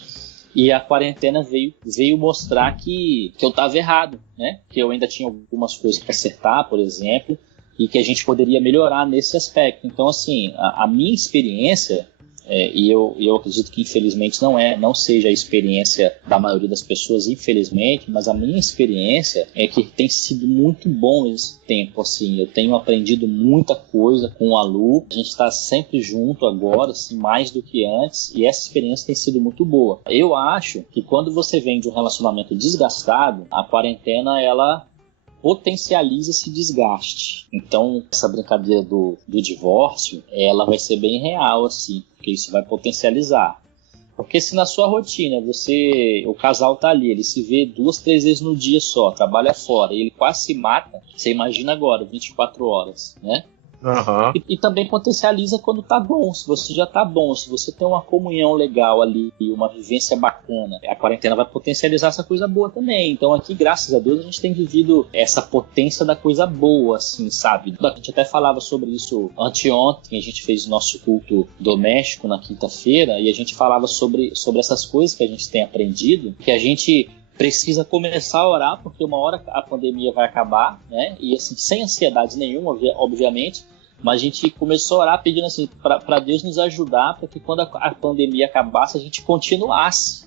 e a quarentena veio mostrar que eu estava errado, né? Que eu ainda tinha algumas coisas para acertar, por exemplo, e que a gente poderia melhorar nesse aspecto. Então, assim, a minha experiência, e eu acredito que infelizmente não seja a experiência da maioria das pessoas, infelizmente, mas a minha experiência é que tem sido muito bom esse tempo, assim, eu tenho aprendido muita coisa com a Lu, a gente está sempre junto agora, assim, mais do que antes, e essa experiência tem sido muito boa. Eu acho que quando você vem de um relacionamento desgastado, a quarentena, ela potencializa esse desgaste. Então, essa brincadeira do divórcio, ela vai ser bem real, assim, porque isso vai potencializar. Porque se na sua rotina o casal tá ali, ele se vê 2, 3 vezes no dia só, trabalha fora, e ele quase se mata, você imagina agora, 24 horas, né? Uhum. E também potencializa quando tá bom, se você já tá bom, se você tem uma comunhão legal ali e uma vivência bacana, a quarentena vai potencializar essa coisa boa também. Então aqui, graças a Deus, a gente tem vivido essa potência da coisa boa, assim, sabe? A gente até falava sobre isso anteontem, a gente fez o nosso culto doméstico na quinta-feira e a gente falava sobre essas coisas que a gente tem aprendido, que a gente precisa começar a orar, porque uma hora a pandemia vai acabar, né? E assim, sem ansiedade nenhuma, obviamente, mas a gente começou a orar pedindo assim, para Deus nos ajudar, para que quando a pandemia acabasse, a gente continuasse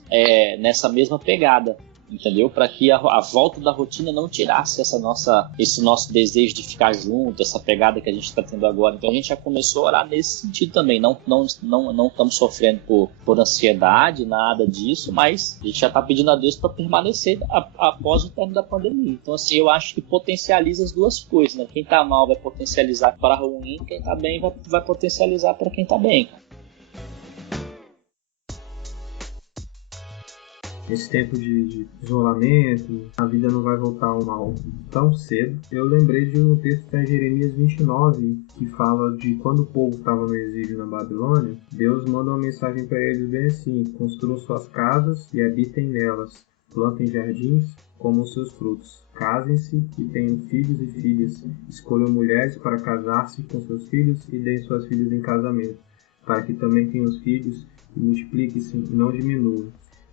nessa mesma pegada, entendeu? Para que a volta da rotina não tirasse esse nosso desejo de ficar junto, essa pegada que a gente está tendo agora. Então a gente já começou a orar nesse sentido também. Não estamos sofrendo por ansiedade, nada disso, mas a gente já está pedindo a Deus para permanecer após o término da pandemia. Então assim, eu acho que potencializa as duas coisas, né? Quem está mal vai potencializar para ruim, quem está bem vai potencializar para quem está bem. Esse tempo de isolamento, a vida não vai voltar ao mal tão cedo. Eu lembrei de um texto em Jeremias 29, que fala de quando o povo estava no exílio na Babilônia, Deus manda uma mensagem para eles bem assim: construam suas casas e habitem nelas, plantem jardins, comam seus frutos, casem-se e tenham filhos e filhas, escolham mulheres para casar-se com seus filhos e deem suas filhas em casamento, para que também tenham os filhos e multipliquem-se e não diminuam.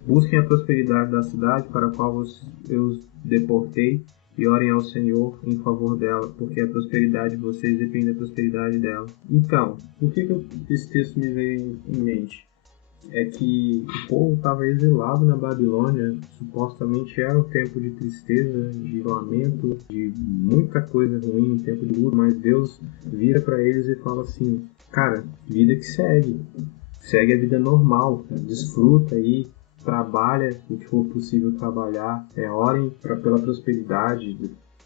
Busquem a prosperidade da cidade para a qual eu os deportei e orem ao Senhor em favor dela, porque a prosperidade de vocês depende da prosperidade dela. Então, por que esse texto me veio em mente? É que o povo estava exilado na Babilônia, supostamente era um tempo de tristeza, de lamento, de muita coisa ruim, um tempo de luto, mas Deus vira para eles e fala assim: cara, vida que segue a vida normal, cara. Desfruta aí, trabalha o que for possível trabalhar, orem pela prosperidade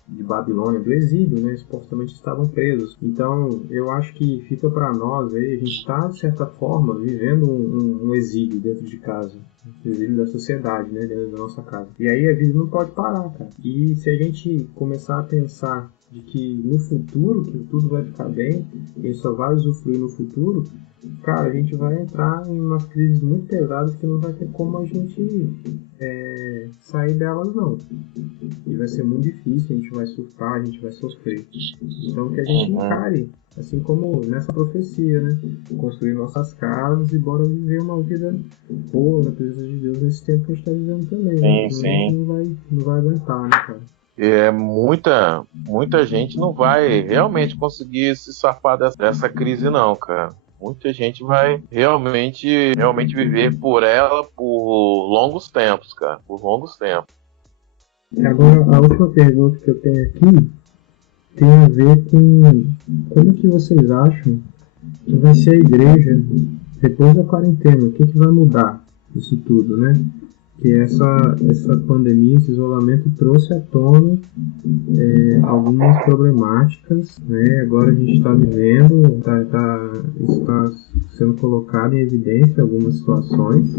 de Babilônia, do exílio, né? Supostamente estavam presos. Então, eu acho que fica para nós aí, a gente está, de certa forma, vivendo um exílio dentro de casa. Um exílio da sociedade, né? Dentro da nossa casa. E aí a vida não pode parar, cara. E se a gente começar a pensar de que no futuro, que tudo vai ficar bem, a gente só vai usufruir no futuro, cara, a gente vai entrar em umas crises muito pesadas que não vai ter como a gente sair delas, não. E vai ser muito difícil, a gente vai surtar, a gente vai sofrer. Então que a gente encare, assim como nessa profecia, né? Construir nossas casas e bora viver uma vida boa na presença de Deus nesse tempo que a gente está vivendo também. Né? Sim. A gente não vai aguentar, né, cara? Muita gente não vai realmente conseguir se safar dessa crise, não, cara. Muita gente vai realmente viver por ela por longos tempos, cara. Por longos tempos. Agora, a última pergunta que eu tenho aqui tem a ver com como que vocês acham que vai ser a igreja depois da quarentena. O que vai mudar isso tudo, né? Que essa pandemia, esse isolamento trouxe à tona algumas problemáticas, né? Agora a gente está vivendo, está sendo colocado em evidência algumas situações.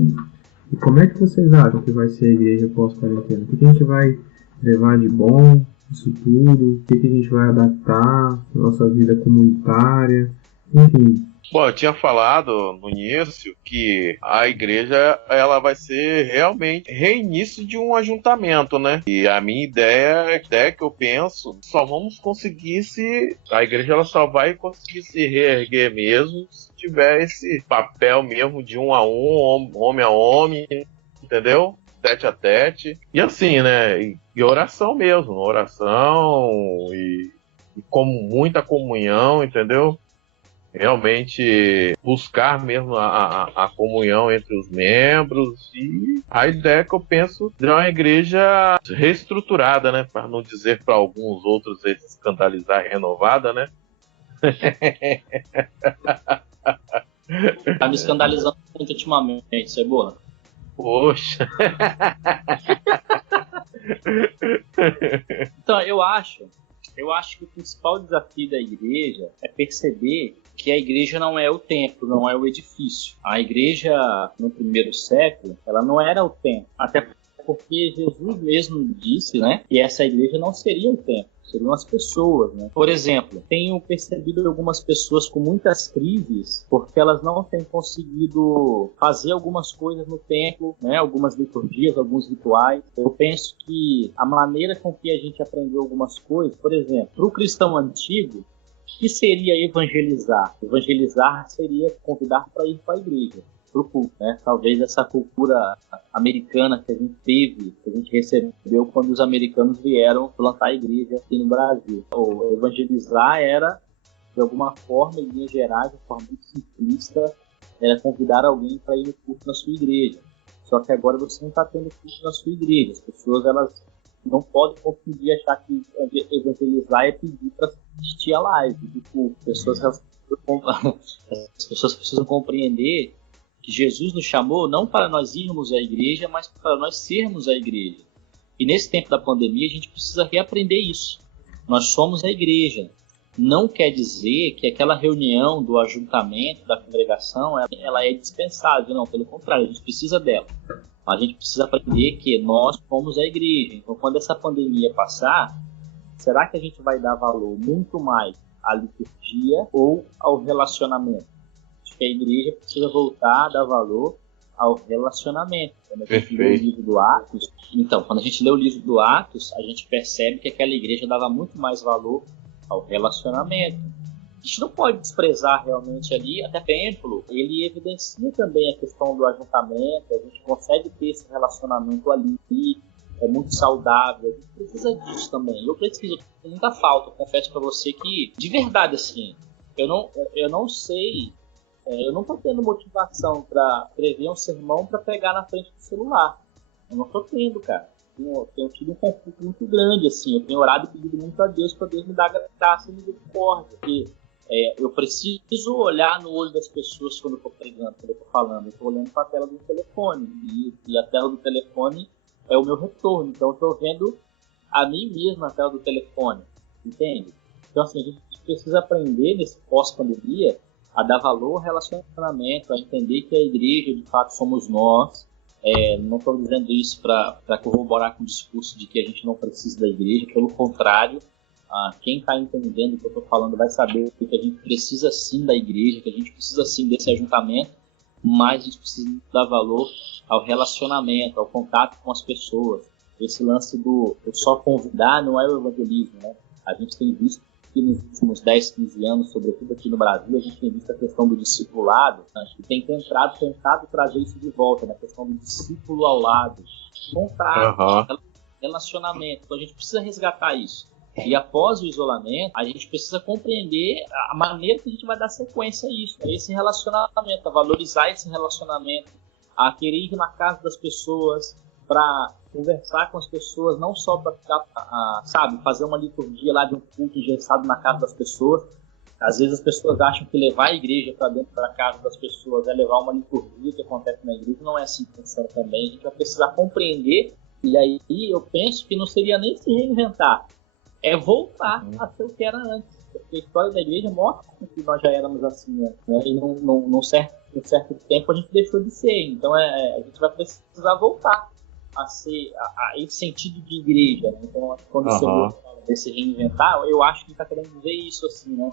E como é que vocês acham que vai ser a igreja pós-quarentena? O que a gente vai levar de bom isso tudo? O que a gente vai adaptar na nossa vida comunitária? Enfim, Bom, eu tinha falado no início que a igreja ela vai ser realmente reinício de um ajuntamento, né? E a minha ideia que eu penso, só vamos conseguir se a igreja ela só vai conseguir se reerguer mesmo se tiver esse papel mesmo de um a um, homem a homem, entendeu? Tete a tete. E assim, né? E oração mesmo, oração e como muita comunhão, entendeu? Realmente buscar mesmo a comunhão entre os membros e a ideia que eu penso de uma igreja reestruturada, né? Para não dizer para alguns outros escandalizar renovada, né? Tá me escandalizando muito ultimamente, Cebola. Poxa! Então, eu acho que o principal desafio da igreja é perceber que a igreja não é o templo, não é o edifício. A igreja, no primeiro século, ela não era o templo. Até porque Jesus mesmo disse, né, que essa igreja não seria o templo, seriam as pessoas, né? Por exemplo, tenho percebido algumas pessoas com muitas crises porque elas não têm conseguido fazer algumas coisas no templo, né? Algumas liturgias, alguns rituais. Eu penso que a maneira com que a gente aprendeu algumas coisas, por exemplo, para o cristão antigo, o que seria evangelizar? Evangelizar seria convidar para ir para a igreja, para o culto, né? Talvez essa cultura americana que a gente teve, que a gente recebeu quando os americanos vieram plantar a igreja aqui no Brasil. Ou evangelizar era, de alguma forma, em linhas gerais, de forma muito simplista, era convidar alguém para ir no culto na sua igreja. Só que agora você não está tendo culto na sua igreja. As pessoas, elas não podem confundir, achar que evangelizar é pedir para assistir a live do culto. As pessoas precisam compreender que Jesus nos chamou não para nós irmos à igreja, mas para nós sermos a igreja. E nesse tempo da pandemia a gente precisa reaprender isso. Nós somos a igreja. Não quer dizer que aquela reunião do ajuntamento, da congregação, ela é dispensável. Não, pelo contrário, a gente precisa dela. A gente precisa aprender que nós somos a igreja. Então, quando essa pandemia passar, será que a gente vai dar valor muito mais à liturgia ou ao relacionamento? Que a igreja precisa voltar a dar valor ao relacionamento. Quando a gente lê o livro do Atos, então, quando a gente lê o livro do Atos, a gente percebe que aquela igreja dava muito mais valor ao relacionamento. A gente não pode desprezar realmente ali, até o templo, ele evidencia também a questão do ajuntamento, a gente consegue ter esse relacionamento ali, é muito saudável, a gente precisa disso também. Eu preciso, com muita falta, eu confesso para você que, de verdade, assim, eu não sei. Eu não estou tendo motivação para escrever um sermão para pegar na frente do celular. Eu não estou tendo, cara. Tenho tido um conflito muito grande, assim. Eu tenho orado e pedido muito a Deus para Deus me dar graça e misericórdia. Porque eu preciso olhar no olho das pessoas quando eu estou pregando, quando eu estou falando. Eu estou olhando para a tela do telefone. E a tela do telefone é o meu retorno. Então eu estou vendo a mim mesmo na tela do telefone. Entende? Então, assim, a gente precisa aprender nesse pós-pandemia a dar valor ao relacionamento, a entender que a igreja, de fato, somos nós. Não estou dizendo isso para corroborar com o discurso de que a gente não precisa da igreja, pelo contrário, quem está entendendo o que eu estou falando vai saber que a gente precisa sim da igreja, que a gente precisa sim desse ajuntamento, mas a gente precisa dar valor ao relacionamento, ao contato com as pessoas. Esse lance do só convidar não é o evangelismo, né? A gente tem visto que nos últimos 10, 15 anos, sobretudo aqui no Brasil, a gente tem visto a questão do discipulado, acho que tem tentado trazer isso de volta, na questão do discípulo ao lado, contato, relacionamento. Então a gente precisa resgatar isso. E após o isolamento, a gente precisa compreender a maneira que a gente vai dar sequência a isso, a esse relacionamento, a valorizar esse relacionamento, a querer ir na casa das pessoas, para conversar com as pessoas, não só para ficar, fazer uma liturgia lá de um culto engessado na casa das pessoas. Às vezes as pessoas acham que levar a igreja para dentro da casa das pessoas é levar uma liturgia que acontece na igreja. Não é assim que funciona também. A gente vai precisar compreender, e aí eu penso que não seria nem se reinventar, é voltar a ser o que era antes. Porque a história da igreja mostra que nós já éramos assim, né? E num certo tempo a gente deixou de ser. Então a gente vai precisar voltar a esse sentido de igreja, né? Então, quando você fala desse reinventar, eu acho que está querendo dizer isso, assim, né?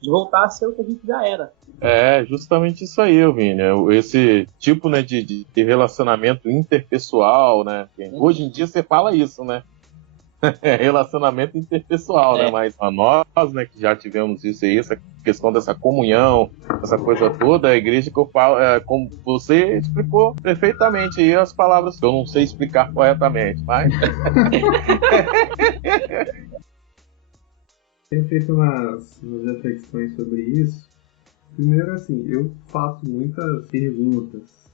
de voltar a ser o que a gente já era. É justamente isso aí, Vini. Esse tipo, né, de relacionamento interpessoal, né? Hoje em dia você fala isso, né? Relacionamento interpessoal, né? Mas a nós, né, que já tivemos isso aí, essa questão dessa comunhão, essa coisa toda, a igreja que eu falo, como você explicou perfeitamente aí as palavras que eu não sei explicar corretamente, mas... Tenho feito umas reflexões sobre isso. Primeiro, assim, eu faço muitas perguntas.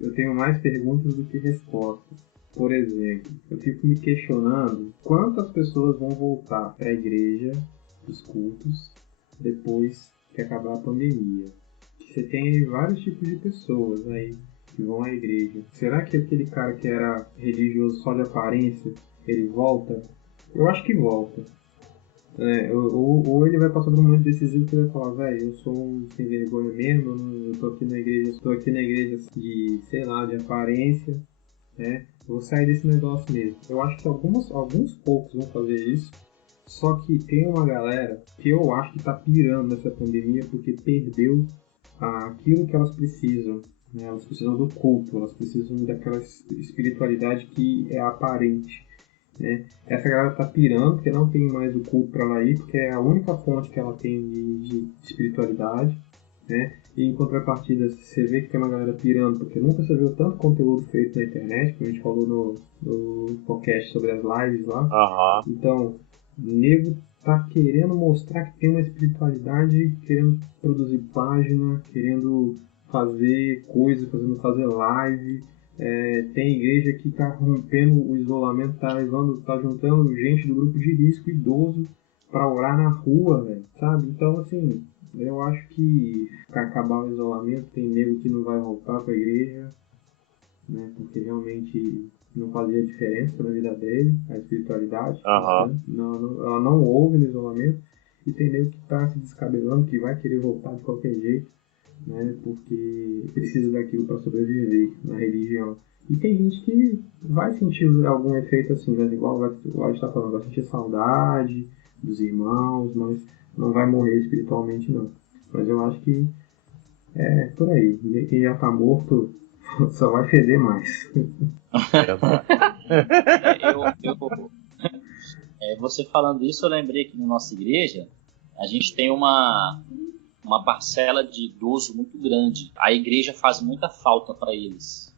Eu tenho mais perguntas do que respostas. Por exemplo, eu fico me questionando quantas pessoas vão voltar para a igreja, dos cultos, depois que acabar a pandemia. Você tem aí vários tipos de pessoas aí que vão à igreja. Será que aquele cara que era religioso só de aparência, ele volta? Eu acho que volta. Ou ele vai passar por um momento decisivo que ele vai falar, velho, eu sou um sem vergonha mesmo, eu tô aqui na igreja de, sei lá, de aparência, né? Vou sair desse negócio mesmo. Eu acho que alguns poucos vão fazer isso, só que tem uma galera que eu acho que tá pirando nessa pandemia porque perdeu aquilo que elas precisam, né? Elas precisam do culto, elas precisam daquela espiritualidade que é aparente, né? Essa galera tá pirando porque não tem mais o culto para ela ir, porque é a única fonte que ela tem de espiritualidade, né? E em contrapartida, você vê que tem uma galera pirando porque nunca se viu tanto conteúdo feito na internet, como a gente falou no podcast sobre as lives lá. Então, o nego tá querendo mostrar que tem uma espiritualidade, querendo produzir página, querendo fazer coisa, fazer live. Tem igreja que tá rompendo o isolamento, tá juntando gente do grupo de risco idoso para orar na rua, velho, sabe? Então, assim, eu acho que para acabar o isolamento tem nego que não vai voltar para a igreja, né? Porque realmente não fazia diferença na vida dele, a espiritualidade. Né? Ela não houve no isolamento. E tem nego que tá se descabelando, que vai querer voltar de qualquer jeito, né? Porque precisa daquilo para sobreviver na religião. E tem gente que vai sentir algum efeito assim, né? Igual a gente está falando, vai sentir saudade dos irmãos, mas não vai morrer espiritualmente, não. Mas eu acho que é por aí. Quem já tá morto só vai feder mais. Você falando isso, eu lembrei que na nossa igreja a gente tem uma parcela de idoso muito grande. A igreja faz muita falta para eles.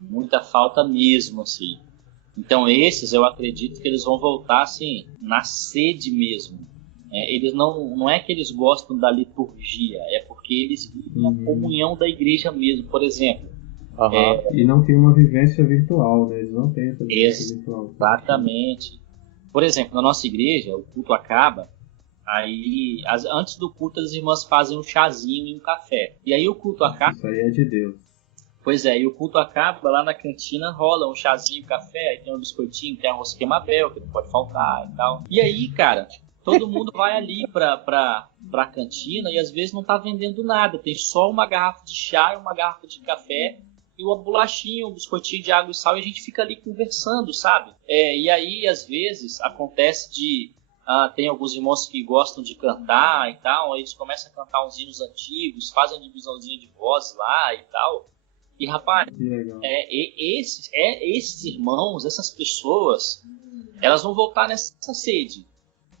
Muita falta mesmo, assim. Então esses, eu acredito que eles vão voltar, assim, na sede mesmo. Eles não é que eles gostam da liturgia, é porque eles vivem a comunhão da igreja mesmo. Por exemplo... E não tem uma vivência virtual, né? Eles não têm essa vivência virtual. Exatamente. Por exemplo, na nossa igreja, o culto acaba, aí antes do culto as irmãs fazem um chazinho e um café. E aí o culto acaba... Isso aí é de Deus. Pois é, e o culto acaba, lá na cantina rola um chazinho, café, aí tem um biscoitinho, tem a rosquinha Mabel, que não pode faltar e tal. E aí, cara, todo mundo vai ali pra cantina e às vezes não tá vendendo nada, tem só uma garrafa de chá e uma garrafa de café e uma bolachinha, um biscoitinho de água e sal, e a gente fica ali conversando, sabe? E aí, às vezes, acontece tem alguns irmãos que gostam de cantar e tal, aí eles começam a cantar uns hinos antigos, fazem divisãozinha de voz lá e tal. E, rapaz, esses irmãos, essas pessoas, elas vão voltar nessa sede.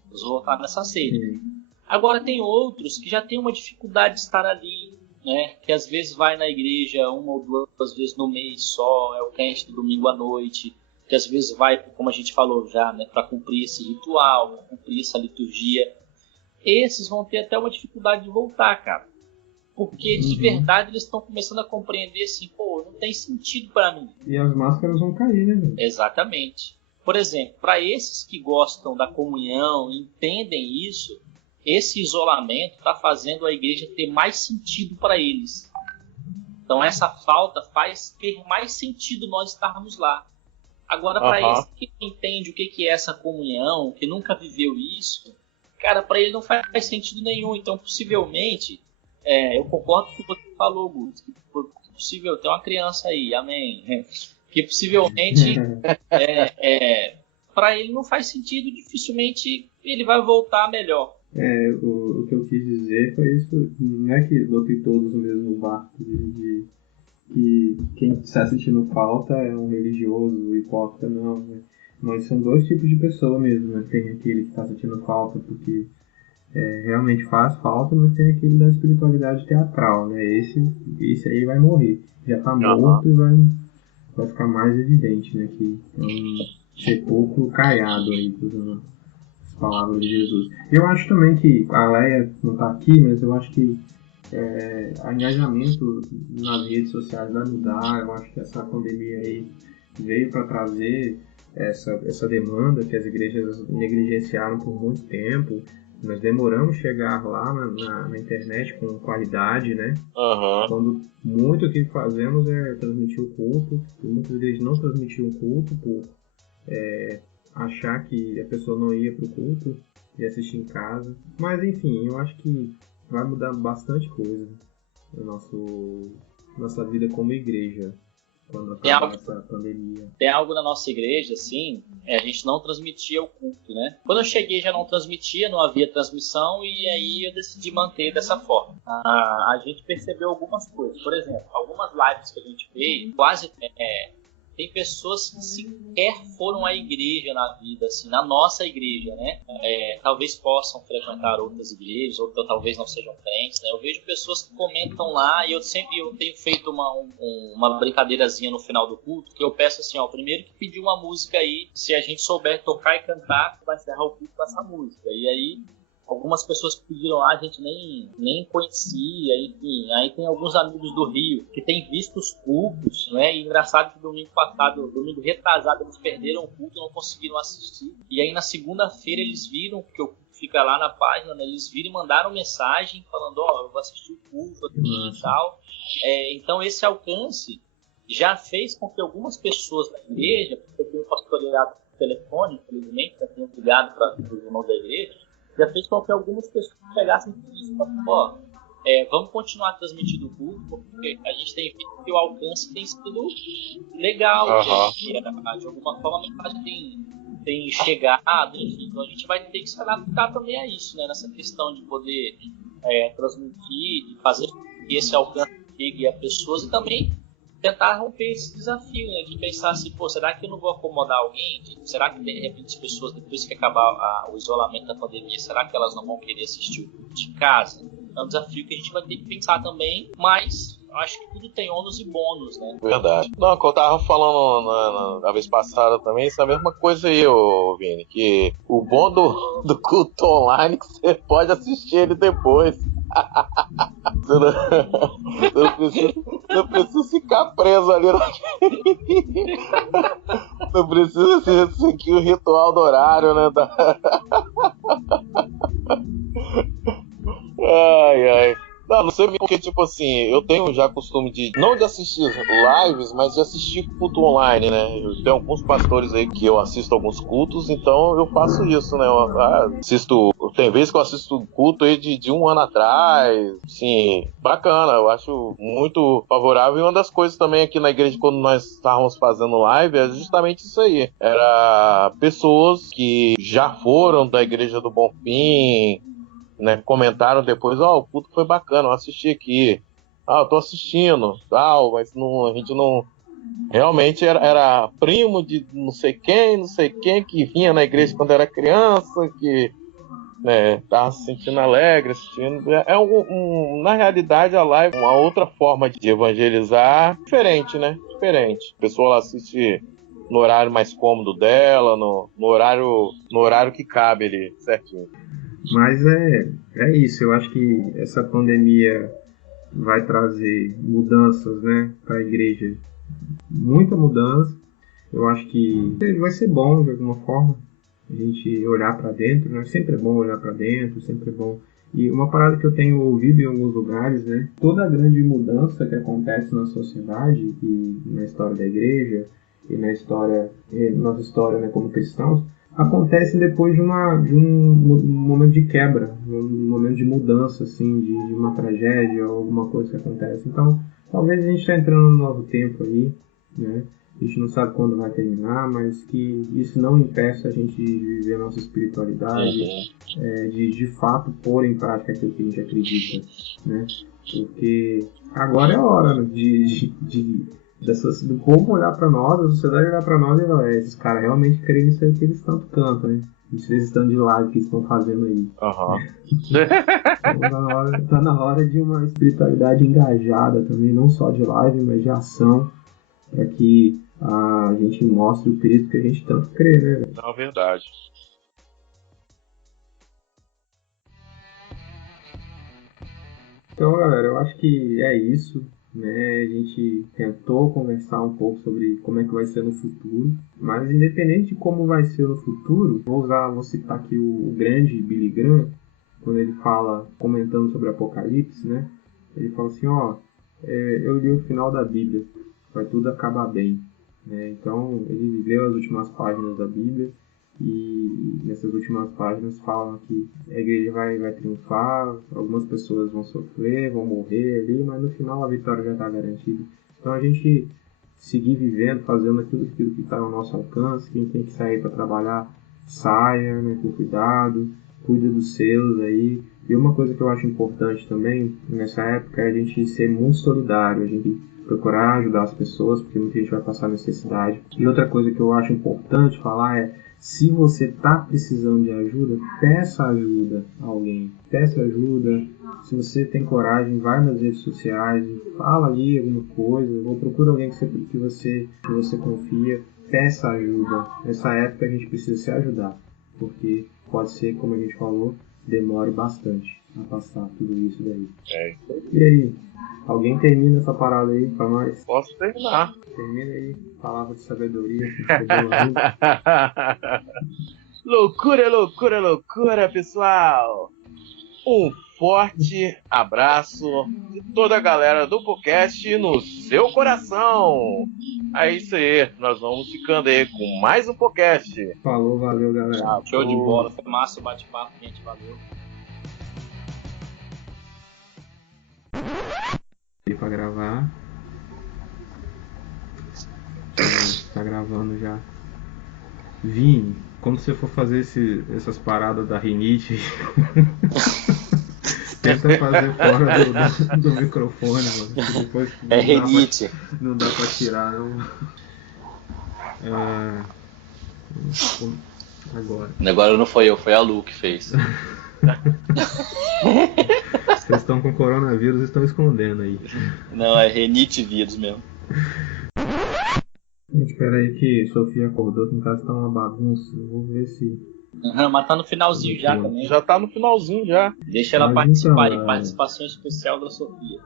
Elas vão voltar nessa sede. Agora, tem outros que já têm uma dificuldade de estar ali, né? Que às vezes vai na igreja uma ou duas vezes no mês só, é o crente do domingo à noite, que às vezes vai, como a gente falou já, né, para cumprir esse ritual, para cumprir essa liturgia. Esses vão ter até uma dificuldade de voltar, cara. Porque de verdade eles estão começando a compreender assim, pô, não tem sentido para mim. E as máscaras vão cair, né, velho? Exatamente. Por exemplo, para esses que gostam da comunhão, entendem isso, esse isolamento está fazendo a igreja ter mais sentido para eles. Então essa falta faz ter mais sentido nós estarmos lá. Agora, para esse que entende o que é essa comunhão, que nunca viveu isso, cara, para ele não faz sentido nenhum. Então, possivelmente... eu concordo com o que você falou, Guto, que possível ter uma criança aí, amém, que possivelmente para ele não faz sentido, dificilmente ele vai voltar melhor. O que eu quis dizer foi isso, não é que botei todos no mesmo barco que quem está sentindo falta é um religioso, hipócrita, não, né? Mas são dois tipos de pessoa mesmo, né? Tem aquele que está sentindo falta porque realmente faz falta, mas tem aquele da espiritualidade teatral, né? Esse aí vai morrer, já está morto e vai ficar mais evidente, né? Que é um sepulcro caiado aí, usando as palavras de Jesus. Eu acho também que a Leia não está aqui, mas eu acho que o engajamento nas redes sociais vai mudar. Eu acho que essa pandemia aí veio para trazer essa demanda que as igrejas negligenciaram por muito tempo. Nós demoramos chegar lá na internet com qualidade, né? Quando muito que fazemos é transmitir o culto, e muitas igrejas não transmitiam o culto por achar que a pessoa não ia para o culto e assistir em casa. Mas enfim, eu acho que vai mudar bastante coisa na nossa vida como igreja quando acabar essa pandemia. Tem algo na nossa igreja, assim, a gente não transmitia o culto, né? Quando eu cheguei já não transmitia, não havia transmissão, e aí eu decidi manter dessa forma. A gente percebeu algumas coisas. Por exemplo, algumas lives que a gente fez, quase tem pessoas que sequer foram à igreja na vida, assim, na nossa igreja, né? Talvez possam frequentar outras igrejas, ou talvez não sejam crentes, né? Eu vejo pessoas que comentam lá, e eu tenho feito uma brincadeirazinha no final do culto, que eu peço assim, ó, primeiro que pedir uma música aí, se a gente souber tocar e cantar, vai encerrar o culto com essa música. E aí, algumas pessoas que pediram lá, a gente nem conhecia, enfim. Aí tem alguns amigos do Rio que têm visto os cultos, né? E engraçado que domingo retrasado, eles perderam o culto, não conseguiram assistir. E aí na segunda-feira eles viram, porque o culto fica lá na página, né? Eles viram e mandaram mensagem falando, eu vou assistir o culto aqui e tal. Então esse alcance já fez com que algumas pessoas da igreja, porque eu tenho pastoreado por telefone, infelizmente, eu tenho ligado para os irmãos da igreja, já fez com que algumas pessoas pegassem isso e falassem, vamos continuar transmitindo o culto, porque a gente tem visto que o alcance tem sido legal, de alguma forma a mensagem tem chegado, enfim, então a gente vai ter que se adaptar também a isso, né, nessa questão de poder transmitir, de fazer que esse alcance chegue a pessoas e também tentar romper esse desafio, né, de pensar assim, será que eu não vou acomodar alguém? Será que de repente as pessoas, depois que acabar o isolamento da pandemia, será que elas não vão querer assistir o culto de casa? É um desafio que a gente vai ter que pensar também, mas acho que tudo tem ônus e bônus, né? Verdade. Não, que eu tava falando na vez passada também, isso é a mesma coisa aí, Vini, que o bom do culto online é que você pode assistir ele depois. Você não precisa ficar preso ali. Não precisa seguir o ritual do horário, né? Ai. Não sei porque, tipo assim, eu tenho já costume não de assistir lives, mas de assistir culto online, né? Eu tenho alguns pastores aí que eu assisto alguns cultos, então eu faço isso, né? Tem vezes que eu assisto culto aí de um ano atrás, assim, bacana, eu acho muito favorável. E uma das coisas também aqui na igreja, quando nós estávamos fazendo live, é justamente isso aí. Era pessoas que já foram da Igreja do Bonfim, né, comentaram depois, o culto foi bacana, eu assisti aqui, eu tô assistindo, tal, mas a gente não... Realmente era primo de não sei quem, que vinha na igreja quando era criança, que tava se sentindo alegre, assistindo. Na realidade, a live é uma outra forma de evangelizar, diferente, né? Diferente. A pessoa ela assiste no horário mais cômodo dela, no horário que cabe ali, certinho. Mas é isso, eu acho que essa pandemia vai trazer mudanças, né, para a igreja, muita mudança. Eu acho que vai ser bom de alguma forma a gente olhar para dentro, né? Sempre é bom olhar para dentro, sempre é bom. E uma parada que eu tenho ouvido em alguns lugares, né, toda a grande mudança que acontece na sociedade e na história da igreja e nossa história, né, como cristãos, acontece depois de um momento de quebra, um momento de mudança, assim, de uma tragédia ou alguma coisa que acontece. Então, talvez a gente está entrando num novo tempo aí, né? a gente não sabe quando vai terminar, mas que isso não impeça a gente de viver a nossa espiritualidade, de fato pôr em prática aquilo que a gente acredita, né? Porque agora é a hora, né, do povo olhar para nós, da sociedade olhar para nós e falar, esses caras realmente creem nisso aí que eles tanto cantam, né? Esses estão de live que estão fazendo aí. Então, tá na hora de uma espiritualidade engajada também, não só de live, mas de ação, para que a gente mostre o Cristo que a gente tanto crê, né? Não, verdade. Então, galera, eu acho que é isso, né? A gente tentou conversar um pouco sobre como é que vai ser no futuro, mas independente de como vai ser no futuro, vou citar aqui o grande Billy Graham, quando ele fala, comentando sobre Apocalipse, né? Ele fala assim, eu li o final da Bíblia, vai tudo acabar bem, né? Então, ele leu as últimas páginas da Bíblia, e nessas últimas páginas falam que a igreja vai triunfar, algumas pessoas vão sofrer, vão morrer ali, mas no final a vitória já está garantida. Então a gente seguir vivendo, fazendo aquilo que está ao nosso alcance. Quem tem que sair para trabalhar, saia, né, com cuidado, cuide dos seus aí. E uma coisa que eu acho importante também nessa época é a gente ser muito solidário, a gente procurar ajudar as pessoas, porque muita gente vai passar necessidade. E outra coisa que eu acho importante falar é, se você está precisando de ajuda, peça ajuda a alguém. Peça ajuda. Se você tem coragem, vai nas redes sociais, fala ali alguma coisa, ou procura alguém que você confia. Peça ajuda. Nessa época a gente precisa se ajudar, porque pode ser, como a gente falou, demore bastante a passar tudo isso daí. E aí? Alguém termina essa parada aí pra nós? Posso terminar. Termina aí. Palavra de sabedoria. Loucura, loucura, loucura, pessoal. Um forte abraço de toda a galera do podcast no seu coração. É isso aí. Nós vamos ficando aí com mais um podcast. Falou, valeu, galera. Tchau, show de bola. Foi massa o bate-papo, gente. Valeu. Pra gravar. Tá gravando já. Vini, quando você for fazer essas paradas da rinite, tenta fazer fora do microfone, mano. Depois é rinite. Não dá pra tirar, não. Agora não foi eu, foi a Lu que fez. Vocês estão com coronavírus e estão escondendo aí. Não, é renite vírus mesmo. Gente, espera aí que Sofia acordou, que em casa tá uma bagunça. Eu vou ver se... Mas tá no finalzinho já também. Já tá no finalzinho já. Deixa ela participar aí, participação especial da Sofia.